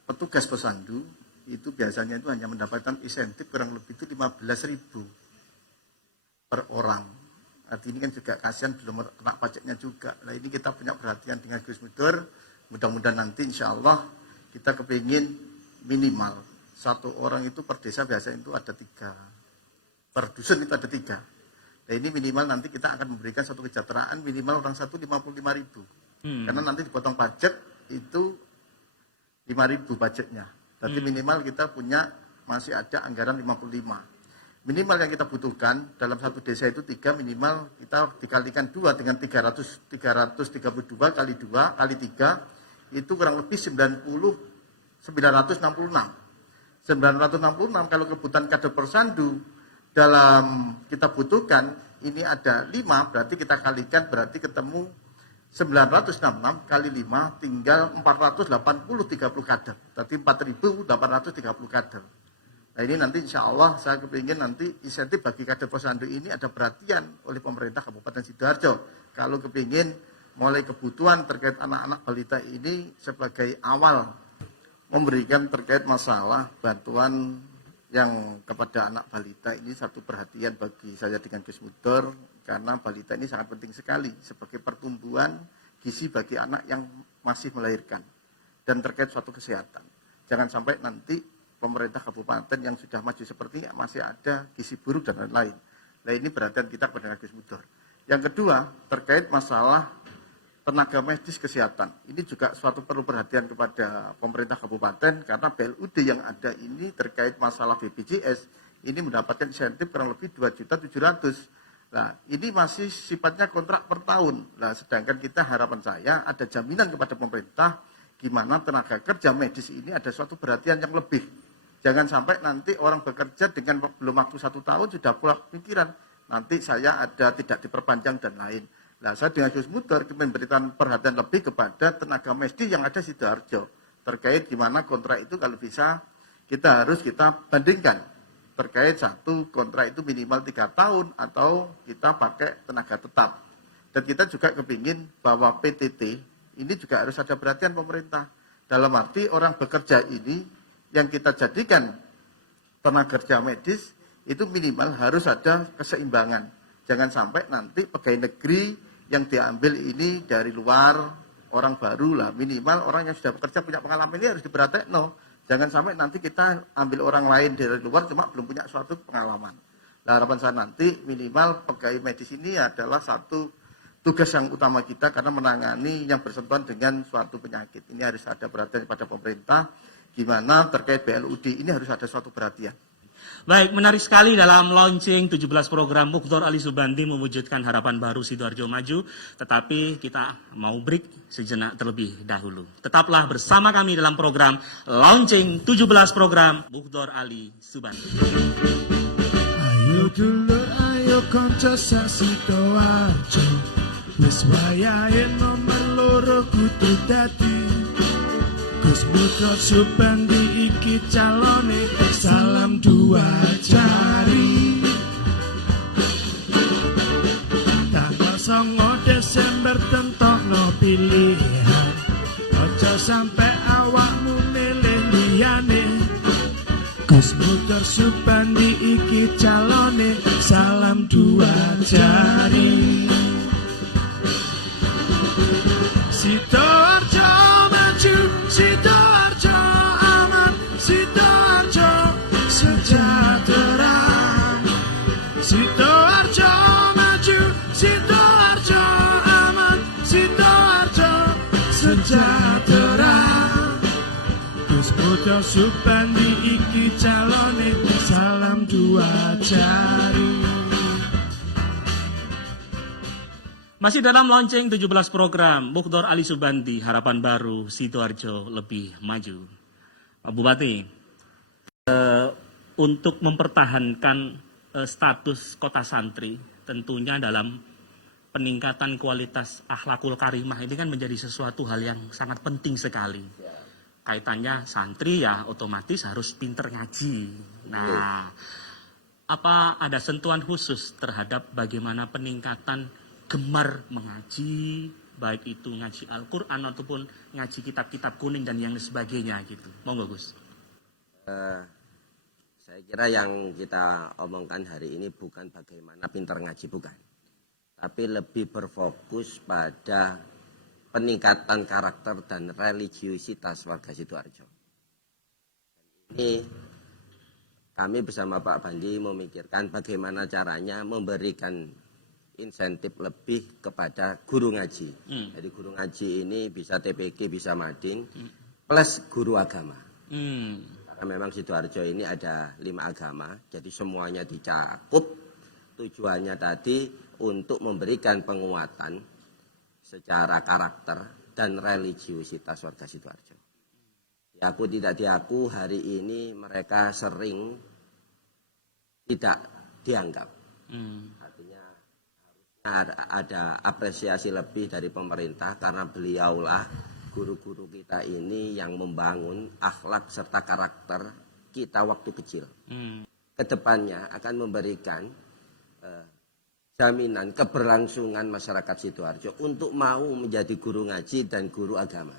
petugas posyandu itu biasanya itu hanya mendapatkan insentif kurang lebih itu 15.000 per orang. Artinya ini kan juga kasihan belum kena pajaknya juga. Nah ini kita punya perhatian dengan Gus Mudur. Mudah-mudahan nanti insya Allah kita kepingin minimal satu orang itu per desa biasanya itu ada 3. Per dusun itu ada 3. Nah ini minimal nanti kita akan memberikan satu kesejahteraan minimal orang satu 55.000. Karena nanti dipotong pajak itu 5.000 budgetnya. Berarti minimal kita punya masih ada anggaran 55. Minimal yang kita butuhkan dalam satu desa itu 3, minimal kita dikalikan 2 dengan 332 kali 2 kali 3 itu kurang lebih 966. 966 kalau kebutuhan kader posyandu dalam kita butuhkan ini ada 5, berarti kita kalikan berarti ketemu 966 kali 5 tinggal 30 kader. Berarti 4.830 kader. Nah ini nanti insya Allah saya kepingin nanti insentif bagi kader posyandu ini ada perhatian oleh pemerintah Kabupaten Sidoarjo. Kalau kepingin mulai kebutuhan terkait anak-anak balita ini sebagai awal memberikan terkait masalah bantuan yang kepada anak balita ini satu perhatian bagi saya dengan Gus Mudur. Karena balita ini sangat penting sekali sebagai pertumbuhan gizi bagi anak yang masih melahirkan dan terkait suatu kesehatan. Jangan sampai nanti pemerintah kabupaten yang sudah maju seperti ini masih ada gizi buruk dan lain-lain. Nah ini perhatian kita kepada Gus Mudur. Yang kedua terkait masalah tenaga medis kesehatan. Ini juga suatu perlu perhatian kepada pemerintah kabupaten karena BLUD yang ada ini terkait masalah BPJS ini mendapatkan insentif kurang lebih 2.700.000. Nah, ini masih sifatnya kontrak per tahun. Nah, sedangkan kita harapan saya ada jaminan kepada pemerintah gimana tenaga kerja medis ini ada suatu perhatian yang lebih. Jangan sampai nanti orang bekerja dengan belum waktu 1 tahun sudah pulang pikiran nanti saya ada tidak diperpanjang dan lain. Nah, saya dengan Gus Mudur memberikan perhatian lebih kepada tenaga medis yang ada di Sidoarjo terkait gimana kontrak itu kalau bisa kita bandingkan. Terkait satu kontrak itu minimal 3 tahun atau kita pakai tenaga tetap. Dan kita juga kepingin bahwa PTT ini juga harus ada perhatian pemerintah. Dalam arti orang bekerja ini yang kita jadikan tenaga kerja medis itu minimal harus ada keseimbangan. Jangan sampai nanti pegawai negeri yang diambil ini dari luar orang baru lah. Minimal orang yang sudah bekerja punya pengalaman ini harus diperhatikan. Jangan sampai nanti kita ambil orang lain dari luar cuma belum punya suatu pengalaman. Nah, harapan saya nanti minimal pegawai medis ini adalah satu tugas yang utama kita karena menangani yang bersentuhan dengan suatu penyakit. Ini harus ada perhatian pada pemerintah. Gimana terkait BLUD ini harus ada suatu perhatian. Baik, menarik sekali dalam launching 17 program Mukhdar Ali Subandi mewujudkan harapan baru Sidoarjo Maju. Tetapi kita mau break sejenak terlebih dahulu. Tetaplah bersama kami dalam program launching 17 program Mukhdar Ali Subandi. Ayo dulu ayo konco sak Sidoarjo, wis wayahe nomor loro kudu dadi Gus Mudhar Subandi iki calone, salam dua jari. Tanggal 9 Desember tentokno pilihan, ojo sampe awakmu milih liyane. Gus Mudhar Subandi iki calone, salam dua jari. Sidoarjo maju, Sidoarjo aman, Sidoarjo sejahtera. Sidoarjo maju, Sidoarjo aman, Sidoarjo sejahtera. Gus Mudhar Subandi iki calone, salam dua jari. Masih dalam launching 17 program Mukhdar Ali Subandi, harapan baru Sidoarjo lebih maju. Pak Bupati, untuk mempertahankan status kota santri, tentunya dalam peningkatan kualitas akhlakul karimah ini kan menjadi sesuatu hal yang sangat penting sekali. Kaitannya santri ya otomatis harus pinter ngaji. Nah, apa ada sentuhan khusus terhadap bagaimana peningkatan gemar mengaji, baik itu ngaji Al-Quran ataupun ngaji kitab-kitab kuning dan yang sebagainya gitu. Monggo Gus. Saya kira yang kita omongkan hari ini bukan bagaimana pintar ngaji, bukan. Tapi lebih berfokus pada peningkatan karakter dan religiusitas warga Sidoarjo. Ini kami bersama Pak Bandi memikirkan bagaimana caranya memberikan insentif lebih kepada guru ngaji. Jadi guru ngaji ini bisa TPG, bisa mading, plus guru agama. Karena memang Sidoarjo ini ada 5 agama, jadi semuanya dicakup. Tujuannya tadi untuk memberikan penguatan secara karakter dan religiusitas warga Sidoarjo. Diaku tidak diaku, hari ini mereka sering tidak dianggap. Artinya ada apresiasi lebih dari pemerintah karena beliaulah guru-guru kita ini yang membangun akhlak serta karakter kita waktu kecil. Kedepannya akan memberikan jaminan keberlangsungan masyarakat Sidoarjo untuk mau menjadi guru ngaji dan guru agama.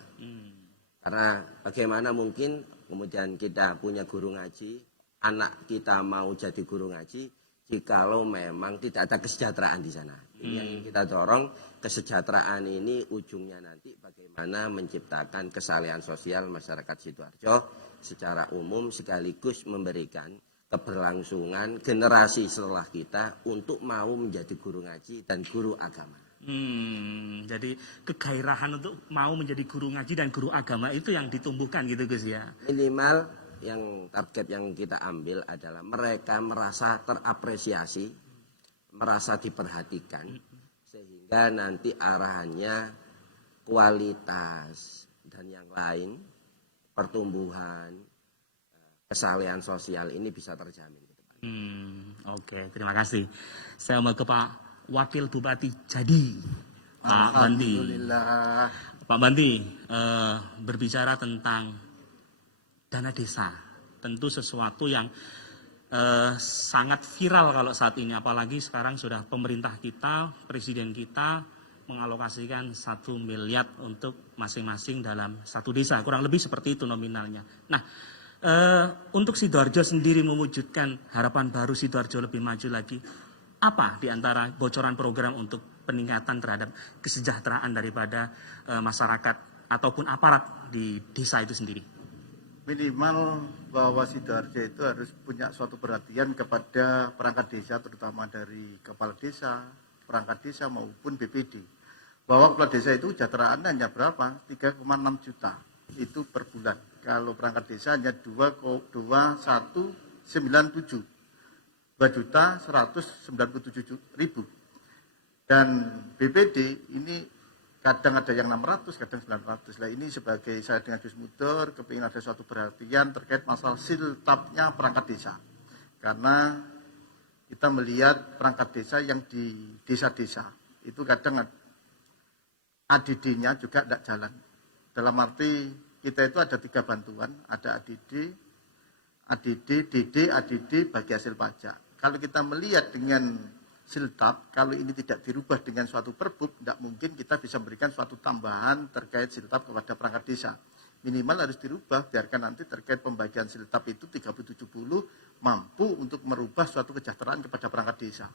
Karena bagaimana mungkin kemudian kita punya guru ngaji, anak kita mau jadi guru ngaji, jikalau memang tidak ada kesejahteraan di sana. Ini yang kita dorong, kesejahteraan ini ujungnya nanti bagaimana menciptakan kesalehan sosial masyarakat Sidoarjo secara umum sekaligus memberikan keberlangsungan generasi setelah kita untuk mau menjadi guru ngaji dan guru agama. Jadi kegairahan untuk mau menjadi guru ngaji dan guru agama itu yang ditumbuhkan gitu Gus ya. Minimal yang target yang kita ambil adalah mereka merasa terapresiasi, merasa diperhatikan, sehingga nanti arahannya kualitas dan yang lain, pertumbuhan, kesalehan sosial ini bisa terjamin. Oke, terima kasih. Saya mau ke Pak Wakil Bupati Jadi, Pak Bandi. Alhamdulillah. Pak Bandi, berbicara tentang dana desa, tentu sesuatu yang sangat viral kalau saat ini, apalagi sekarang sudah pemerintah kita, presiden kita mengalokasikan 1 miliar untuk masing-masing dalam satu desa, kurang lebih seperti itu nominalnya. Nah, untuk Sidoarjo sendiri mewujudkan harapan baru Sidoarjo lebih maju lagi, apa di antara bocoran program untuk peningkatan terhadap kesejahteraan daripada masyarakat ataupun aparat di desa itu sendiri? Minimal bahwa Sidoarjo itu harus punya suatu perhatian kepada perangkat desa, terutama dari kepala desa, perangkat desa maupun BPD. Bahwa kepala desa itu kesejahteraannya hanya berapa? 3,6 juta itu per bulan. Kalau perangkat desa hanya 2,1 97. 2.197.000. Dan BPD ini kadang ada yang 600, kadang 900. Nah ini sebagai saya dengan Gus Mudur kepingin ada suatu perhatian terkait masalah siltapnya perangkat desa. Karena kita melihat perangkat desa yang di desa-desa itu kadang ADD-nya juga tidak jalan. Dalam arti kita itu ada 3 bantuan, ada ADD, DD, ADD bagi hasil pajak. Kalau kita melihat dengan siltap, kalau ini tidak dirubah dengan suatu perbuk, tidak mungkin kita bisa memberikan suatu tambahan terkait siltap kepada perangkat desa. Minimal harus dirubah, biarkan nanti terkait pembagian siltap itu 30-70 mampu untuk merubah suatu kesejahteraan kepada perangkat desa.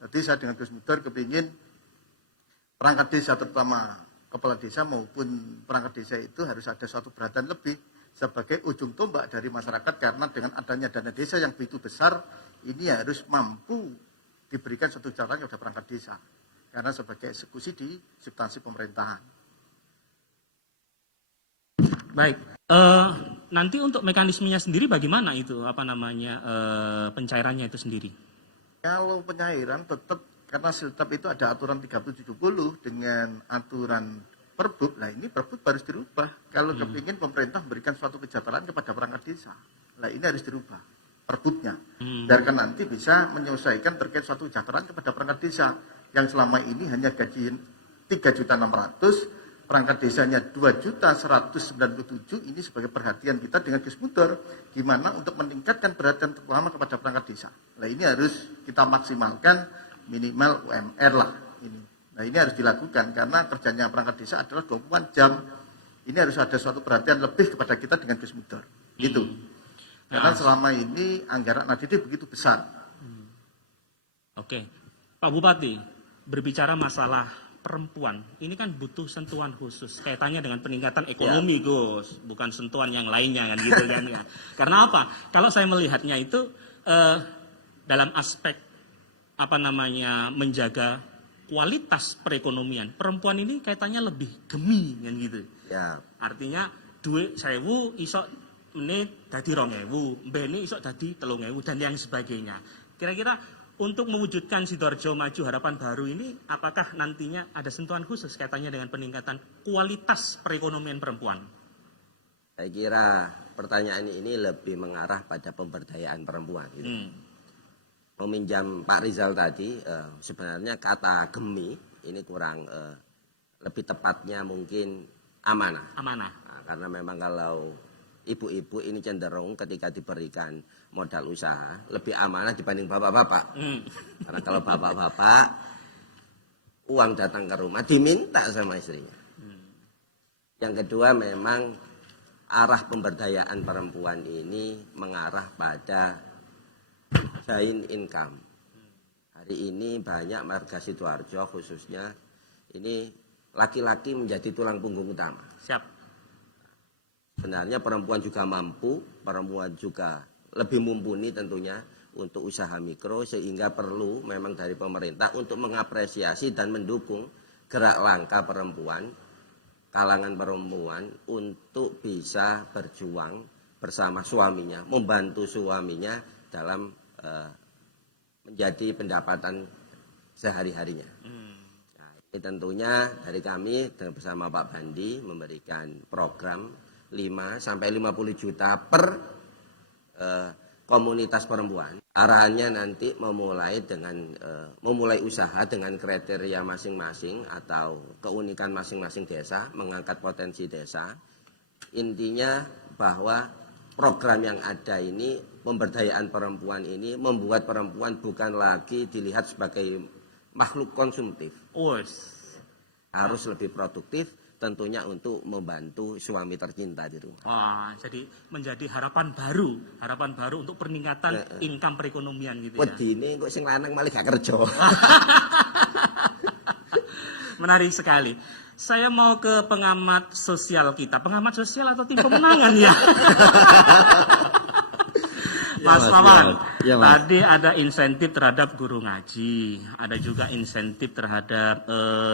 Jadi saya dengan Gus Mudur kepingin perangkat desa terutama kepala desa maupun perangkat desa itu harus ada suatu perhatian lebih sebagai ujung tombak dari masyarakat karena dengan adanya dana desa yang begitu besar ini harus mampu diberikan suatu cara kepada perangkat desa karena sebagai eksekusi di substansi pemerintahan. Baik, nanti untuk mekanismenya sendiri bagaimana itu pencairannya itu sendiri? Kalau pencairan tetap karena siltap itu ada aturan 30-70 dengan aturan perbuk, nah ini perbuk harus dirubah. Kalau kepingin pemerintah memberikan suatu kesejahteraan kepada perangkat desa, nah ini harus dirubah perbuknya. Biarkan nanti bisa menyelesaikan terkait suatu kesejahteraan kepada perangkat desa yang selama ini hanya gaji 3.600.000, perangkat desanya 2.197.000. Ini sebagai perhatian kita dengan Gus Mudur, gimana untuk meningkatkan perhatian terutama kepada perangkat desa. Nah ini harus kita maksimalkan minimal UMR lah ini. Nah ini harus dilakukan karena kerjanya perangkat desa adalah 24 jam. Ini harus ada suatu perhatian lebih kepada kita dengan Gus Mudur. Gitu. Karena selama ini anggaran ADD begitu besar. Oke, Pak Bupati, berbicara masalah perempuan, ini kan butuh sentuhan khusus kaitannya dengan peningkatan ekonomi, Gus, bukan sentuhan yang lainnya kan gitu kan ya. Karena apa? Kalau saya melihatnya itu dalam aspek menjaga kualitas perekonomian, perempuan ini kaitannya lebih gemi kan gitu. Ya. Artinya duit 1.000 iso menit dadi 2.000, mbene iso dadi 3.000 dan yang sebagainya. Kira-kira untuk mewujudkan Sidoarjo Maju Harapan Baru ini, apakah nantinya ada sentuhan khusus kaitannya dengan peningkatan kualitas perekonomian perempuan? Saya kira pertanyaan ini lebih mengarah pada pemberdayaan perempuan. Gitu. Meminjam Pak Rizal tadi, sebenarnya kata gemi ini kurang, lebih tepatnya mungkin amanah. Amanah. Nah, karena memang kalau ibu-ibu ini cenderung ketika diberikan modal usaha lebih amanah dibanding bapak-bapak. Karena kalau bapak-bapak uang datang ke rumah diminta sama istrinya. Yang kedua memang arah pemberdayaan perempuan ini mengarah pada joint income. Hari ini banyak warga Sidoarjo khususnya ini laki-laki menjadi tulang punggung utama. Siap. Sebenarnya perempuan juga mampu, perempuan juga lebih mumpuni tentunya untuk usaha mikro sehingga perlu memang dari pemerintah untuk mengapresiasi dan mendukung gerak langkah perempuan, kalangan perempuan untuk bisa berjuang bersama suaminya, membantu suaminya dalam menjadi pendapatan sehari-harinya. Nah, ini tentunya dari kami bersama Pak Bandi memberikan program 5 sampai 50 juta per komunitas perempuan. Arahannya nanti memulai usaha dengan kriteria masing-masing atau keunikan masing-masing desa, mengangkat potensi desa. Intinya bahwa program yang ada ini, pemberdayaan perempuan ini membuat perempuan bukan lagi dilihat sebagai makhluk konsumtif. Harus lebih produktif, tentunya untuk membantu suami tercinta di rumah. Wah, jadi menjadi harapan baru untuk peningkatan income perekonomian gitu ya. Wedine kok sing lanang malah gak kerja. Menarik sekali. Saya mau ke pengamat sosial kita. Pengamat sosial atau tim pemenangan ya? Mas Maman, tadi ada insentif terhadap guru ngaji, ada juga insentif terhadap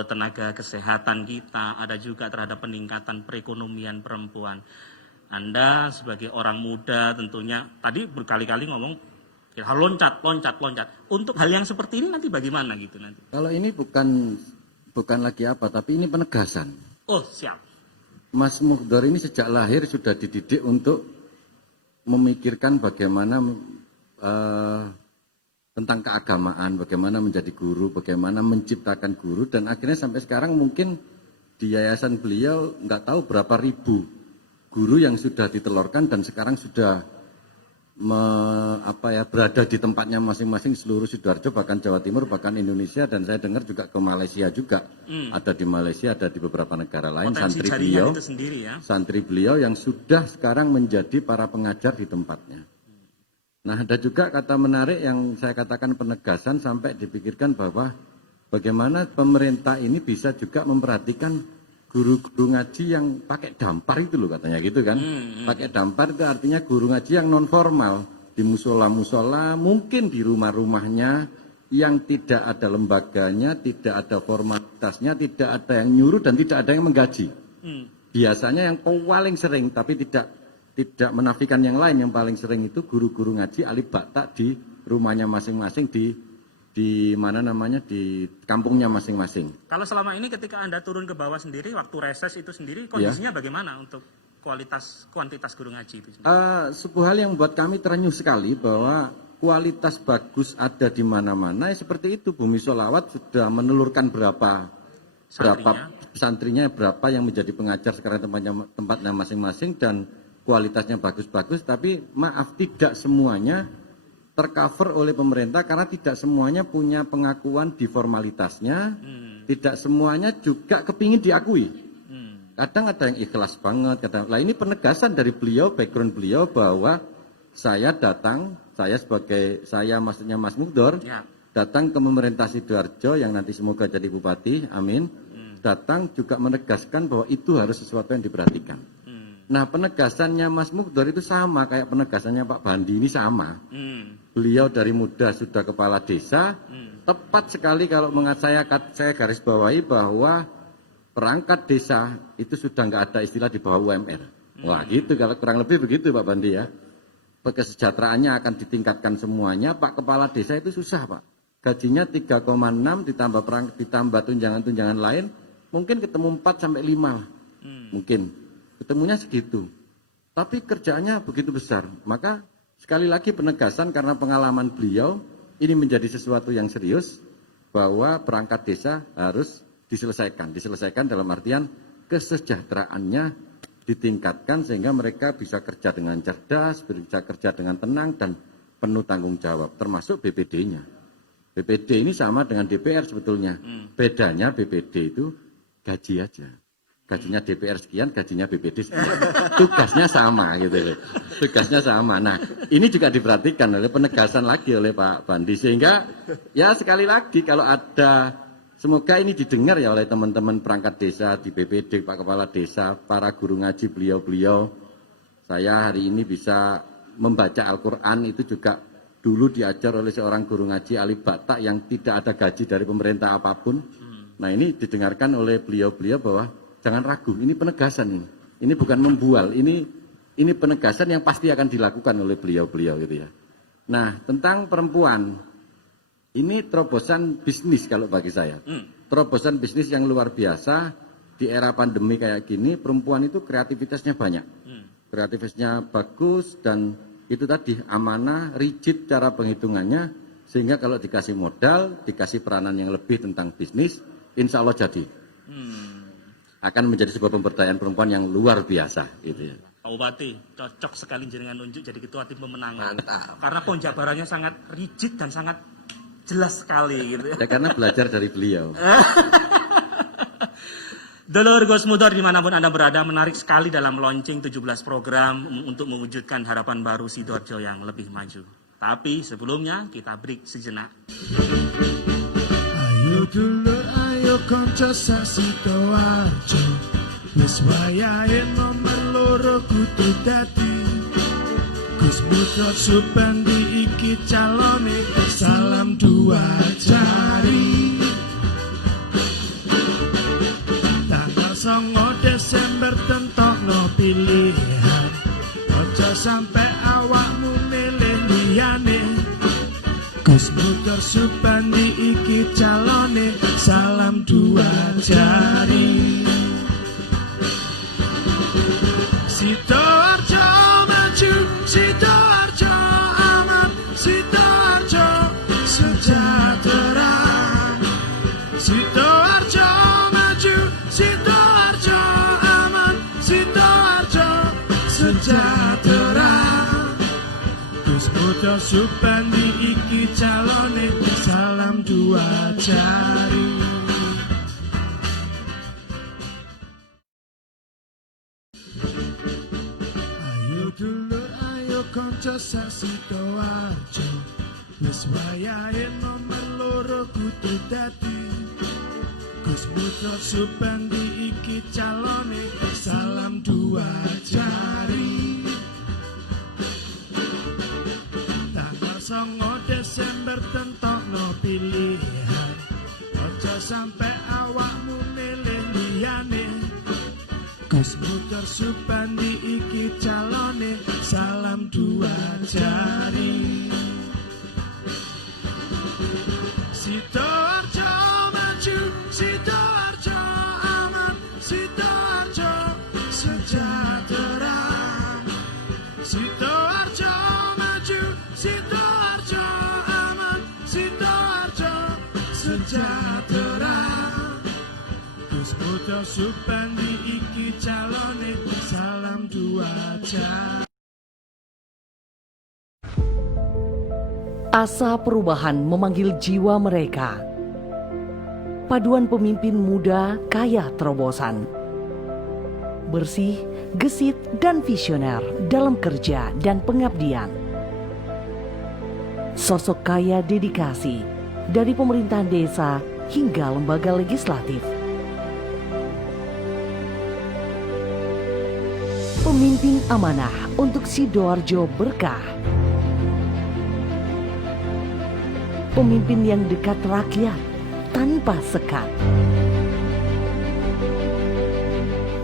tenaga kesehatan kita, ada juga terhadap peningkatan perekonomian perempuan. Anda sebagai orang muda tentunya tadi berkali-kali ngomong ya, loncat. Untuk hal yang seperti ini nanti bagaimana gitu nanti? Kalau ini bukan lagi apa, tapi ini penegasan. Oh, siap. Mas Mukdor ini sejak lahir sudah dididik untuk memikirkan bagaimana tentang keagamaan, bagaimana menjadi guru, bagaimana menciptakan guru, dan akhirnya sampai sekarang mungkin di yayasan beliau nggak tahu berapa ribu guru yang sudah ditelurkan dan sekarang sudah berada di tempatnya masing-masing seluruh Sidoarjo, bahkan Jawa Timur, bahkan Indonesia, dan saya dengar juga ke Malaysia juga. Ada di Malaysia, ada di beberapa negara lain. Potensi jaringan itu sendiri ya. Santri beliau yang sudah sekarang menjadi para pengajar di tempatnya. Nah, ada juga kata menarik yang saya katakan penegasan sampai dipikirkan bahwa bagaimana pemerintah ini bisa juga memperhatikan guru-guru ngaji yang pakai dampar itu loh katanya gitu kan. Pakai dampar itu artinya guru ngaji yang non formal di musola-musola, mungkin di rumah-rumahnya yang tidak ada lembaganya, tidak ada formalitasnya, tidak ada yang nyuruh dan tidak ada yang menggaji. Biasanya yang paling sering tapi tidak menafikan yang lain, yang paling sering itu guru-guru ngaji alif bakta di rumahnya masing-masing di mana namanya di kampungnya masing-masing. Kalau selama ini ketika Anda turun ke bawah sendiri waktu reses itu sendiri kondisinya bagaimana untuk kuantitas guru ngaji itu? Sebuah hal yang membuat kami terenyuh sekali bahwa kualitas bagus ada di mana-mana. Seperti itu Bumi Sholawat sudah menelurkan berapa santrinya berapa yang menjadi pengajar sekarang tempatnya masing-masing dan kualitasnya bagus-bagus. Tapi maaf tidak semuanya tercover oleh pemerintah karena tidak semuanya punya pengakuan di formalitasnya, tidak semuanya juga kepingin diakui. Kadang ada yang ikhlas banget, lah ini penegasan dari beliau, background beliau bahwa saya maksudnya Mas Mukdor, datang ke pemerintah Sidoarjo yang nanti semoga jadi bupati, amin, datang juga menegaskan bahwa itu harus sesuatu yang diperhatikan. Nah penegasannya Mas Mukdor itu sama kayak penegasannya Pak Bandi ini sama. Beliau dari muda sudah kepala desa, tepat sekali kalau saya garis bawahi bahwa perangkat desa itu sudah nggak ada istilah di bawah UMR. Wah gitu kalau kurang lebih begitu Pak Bandi ya. Kesejahteraannya akan ditingkatkan semuanya. Pak kepala desa itu susah Pak. Gajinya 3,6 ditambah tunjangan-tunjangan lain, mungkin ketemu 4 sampai 5 lah. Mungkin. Ketemunya segitu. Tapi kerjaannya begitu besar. Maka sekali lagi penegasan karena pengalaman beliau ini menjadi sesuatu yang serius bahwa perangkat desa harus diselesaikan. Diselesaikan dalam artian kesejahteraannya ditingkatkan sehingga mereka bisa kerja dengan cerdas, bisa kerja dengan tenang dan penuh tanggung jawab. Termasuk BPD-nya. BPD ini sama dengan DPR sebetulnya. Bedanya BPD itu gaji aja. Gajinya DPR sekian, gajinya BPD sekian. Tugasnya sama gitu loh. Tugasnya sama. Nah, ini juga diperhatikan oleh penegasan lagi oleh Pak Bandi sehingga ya sekali lagi kalau ada semoga ini didengar ya oleh teman-teman perangkat desa di BPD, Pak Kepala Desa, para guru ngaji beliau-beliau. Saya hari ini bisa membaca Al-Qur'an itu juga dulu diajar oleh seorang guru ngaji alif bakta yang tidak ada gaji dari pemerintah apapun. Nah, ini didengarkan oleh beliau-beliau bahwa jangan ragu, ini penegasan ini. Ini bukan membual, ini penegasan yang pasti akan dilakukan oleh beliau-beliau gitu ya. Nah, tentang perempuan, ini terobosan bisnis kalau bagi saya. Terobosan bisnis yang luar biasa di era pandemi kayak gini, perempuan itu kreativitasnya banyak. Kreativitasnya bagus dan itu tadi amanah, rigid cara penghitungannya, sehingga kalau dikasih modal, dikasih peranan yang lebih tentang bisnis, insya Allah jadi. Akan menjadi sebuah pemberdayaan perempuan yang luar biasa gitu ya. Pak Bupati, cocok sekali jenengan nunjuk jadi ketua tim pemenangan. Mantap. Karena penjabarannya sangat rigid dan sangat jelas sekali gitu ya. Karena belajar dari beliau. Dulur Gus Mudor dimanapun Anda berada, menarik sekali dalam launching 17 program untuk mewujudkan harapan baru Sidoarjo yang lebih maju. Tapi sebelumnya kita break sejenak. Ayo dulur, ayo konco sak Sidoarjo, wis wayahe nomor loro kudu dadi. Gus Mudor Supandi iki calone, salam dua jari. Tanggal 9 Desember tentokno pilihan, Supandi iki calone salam dua jari. Sidoarjo maju, Sidoarjo aman, Sidoarjo sejahtera. Sidoarjo maju, Sidoarjo aman, Sidoarjo sejahtera. Gus Muda Supandi iki calone salam dua jari. Ayo dulur ayo kanca Sidoarjo, wis wayahe nomer loro kudu dadi. Gus Muda Supandi iki calone salam dua jari. Tanggal 9 Desember tentokno pilihan, aja sampe awakmu milih liyane. Gus Muda Supandi iki calone salam dua jari. Sidoarjo maju, Sidoarjo aman, Sidoarjo sejahtera. Sidoarjo maju, Sidoarjo aman, Sidoarjo sejahtera. Gus Muda Supandi iki calone salam dua jari. Asa perubahan memanggil jiwa mereka. Paduan pemimpin muda kaya terobosan. Bersih, gesit, dan visioner dalam kerja dan pengabdian. Sosok kaya dedikasi dari pemerintahan desa hingga lembaga legislatif. Pemimpin amanah untuk Sidoarjo berkah. Pemimpin yang dekat rakyat tanpa sekat.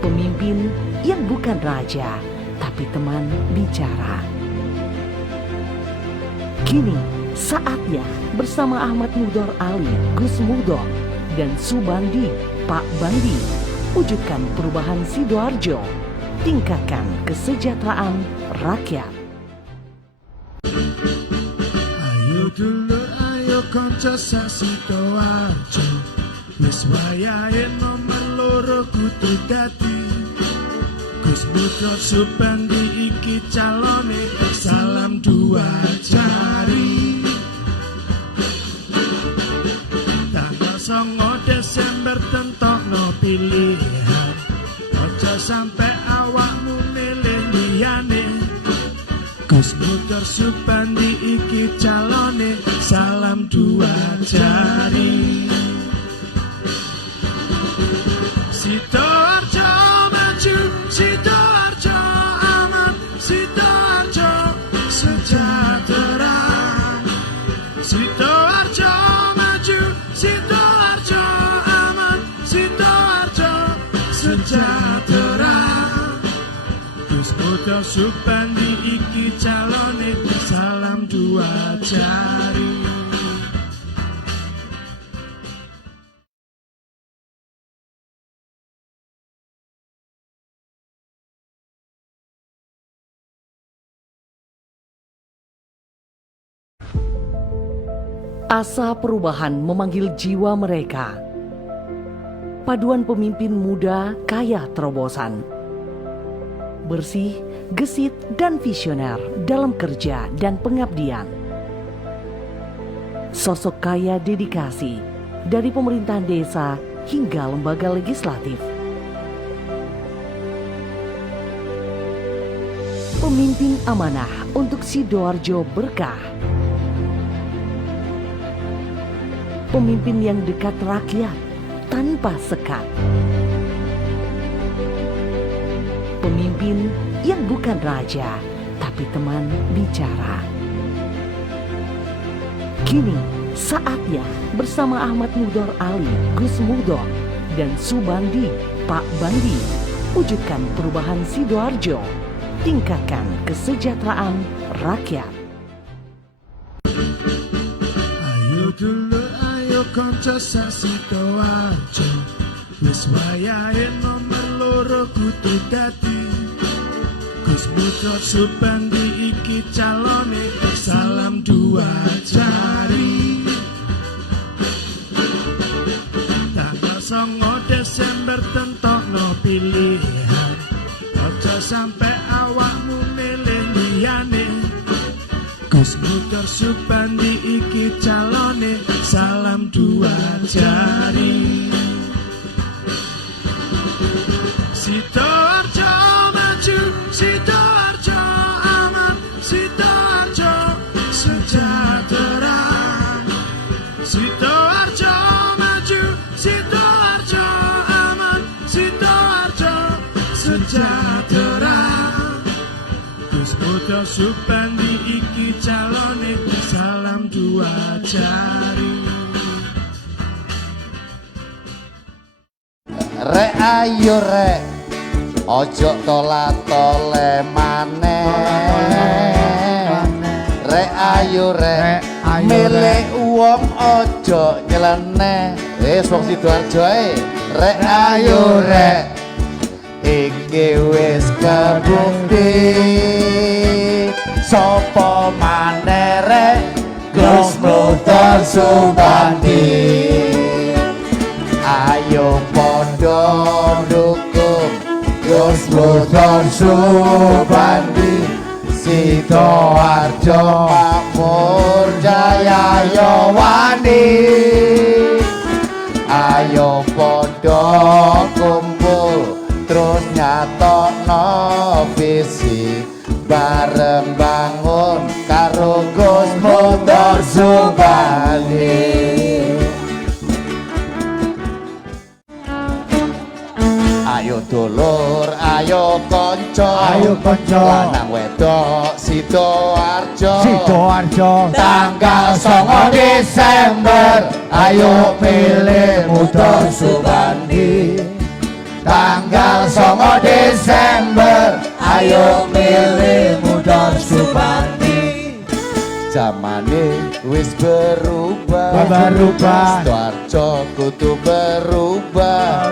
Pemimpin yang bukan raja tapi teman bicara. Kini saatnya bersama Ahmad Mudor Ali, Gus Mudor, dan Subandi, Pak Bandi, wujudkan perubahan Sidoarjo, tingkatkan kesejahteraan rakyat. Ayo dulur ayo kanca Sidoarjo, wis wayahe nomer loro kudu dadi. Gus Muda Supandi iki calone salam dua jari. Tanggal 9 Desember tentokno pilihan, aja sampe awakmu milih liyane. Gus Muda Supandi iki calone salam dua jari. Sidoarjo maju, Sidoarjo aman, Sidoarjo sejahtera. Sidoarjo maju, Sidoarjo aman, Sidoarjo sejahtera. Gus Muda Supandi iki calone salam dua jari. Asa perubahan memanggil jiwa mereka. Paduan pemimpin muda kaya terobosan. Bersih, gesit, dan visioner dalam kerja dan pengabdian. Sosok kaya dedikasi dari pemerintahan desa hingga lembaga legislatif. Pemimpin amanah untuk Sidoarjo berkah. Pemimpin yang dekat rakyat tanpa sekat. Pemimpin yang bukan raja tapi teman bicara. Kini saatnya bersama Ahmad Mudor Ali, Gus Mudor, dan Subandi, Pak Bandi, wujudkan perubahan Sidoarjo, tingkatkan kesejahteraan rakyat. Ayo kanca Sidoarjo, wis wayahe nomor loro kudu dadi. Gus Mudur Subandi iki calone, salam dua jari. Tanggal 9 Desember tentokno pilihan, aja sampe awakmu milih liyane. Gus Mudur Subandi iki calone, salam dua jari. Sidoarjo maju, Sidoarjo aman, Sidoarjo sejahtera. Sidoarjo maju, Sidoarjo aman, Sidoarjo sejahtera. Gus Mudur Subandi iki calone, salam dua jari. Rek ayo rek, ojo tola-tole maneh. Rek ayo rek, milih wong ojo nyeleneh. Wong Sidoarjo rek ayo rek, iki wis kebukti. Sopo maneh rek, Gus Mudur Subandi. Ayo podo dukung Gus Mudur Subandi, Sidoarjo makmur jaya yo wani. Ayo podo kumpul terus nyatokno visi, bareng bangun karo Gus Mudur Subandi. Ayo dulur, ayo konco, lanang wedok Sidoarjo, tanggal 9 Desember, ayo pilih Mudur Subandi. Tanggal 9 Desember, ayo pilih Mudur Subandi. Zamane wis berubah, Sidoarjo kudu berubah.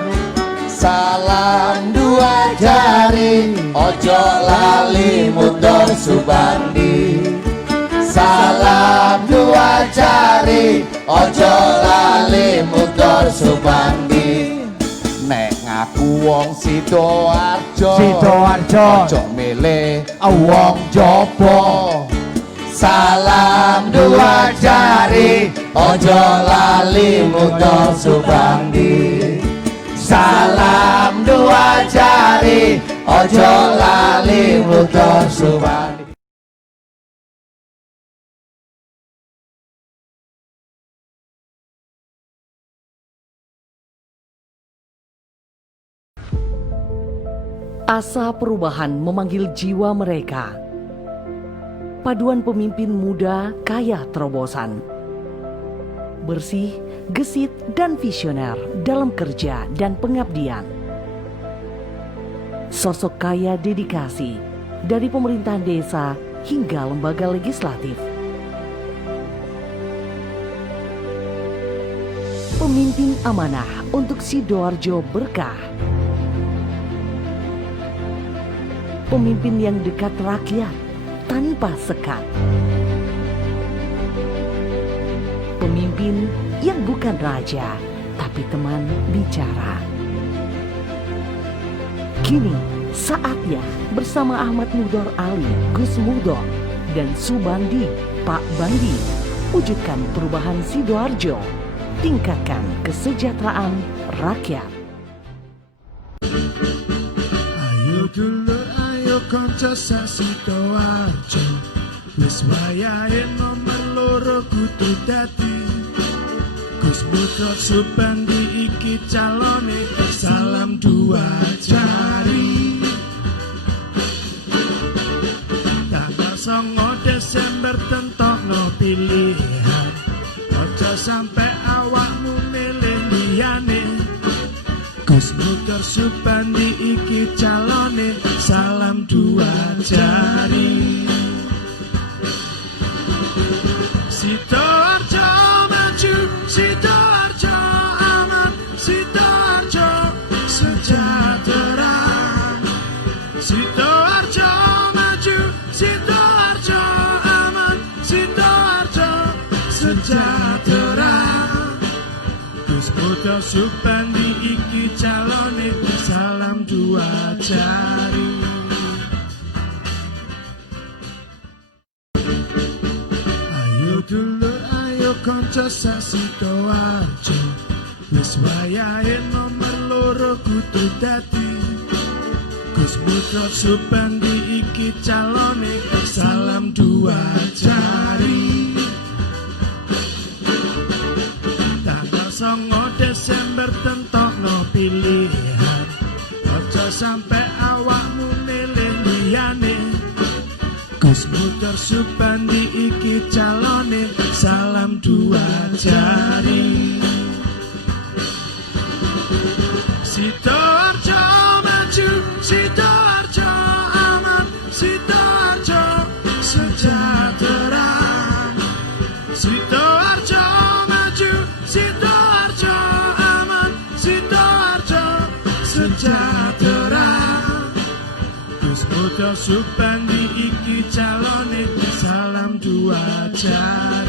Salam dua jari, ojo lali Mudur Subandi. Salam dua jari, ojo lali Mudur Subandi. Nek ngaku wong Sidoarjo, ojo milih wong jopo. Salam dua jari, ojo lali Mudur Subandi. Salam dua jari, ojo lali Mudur Subandi. Asa perubahan memanggil jiwa mereka. Paduan pemimpin muda kaya terobosan. Bersih, gesit, dan visioner dalam kerja dan pengabdian. Sosok kaya dedikasi dari pemerintahan desa hingga lembaga legislatif. Pemimpin amanah untuk Sidoarjo berkah. Pemimpin yang dekat rakyat tanpa sekat. Pemimpin yang bukan raja, tapi teman bicara. Kini saatnya bersama Ahmad Mudur Ali, Gus Mudur, dan Subandi, Pak Bandi, wujudkan perubahan Sidoarjo, tingkatkan kesejahteraan rakyat. Ayo dulur, ayo kanca Sidoarjo, wis wayahe nomor loro kudu dadi. Gus Mudur Subandi iki calone, salam dua jari. Tanggal 9 Desember tentokno pilihan, aja sampe awakmu milih liyane. Gus Mudur Subandi iki calone, salam dua jari. Sidoarjo maju, Sidoarjo Supandi iki calone salam dua jari. Ayo dulu ayo konco Sasidoarjo, wis wayahe nomor loro kudu dadi. Gus Putra Supandi iki calone salam dua jari. Tanggal 9 Desember tentokno pilihan, aja sampe awakmu milih liyane. Gus Putra Supandi iki calone salam dua jari. Sidoarjo maju, Sidoarjo aman, Sidoarjo sejahtera. Sidoarjo maju, Sidoarjo aman, Sidoarjo sejahtera. Gus Putra Supandi iki calone salam dua jari.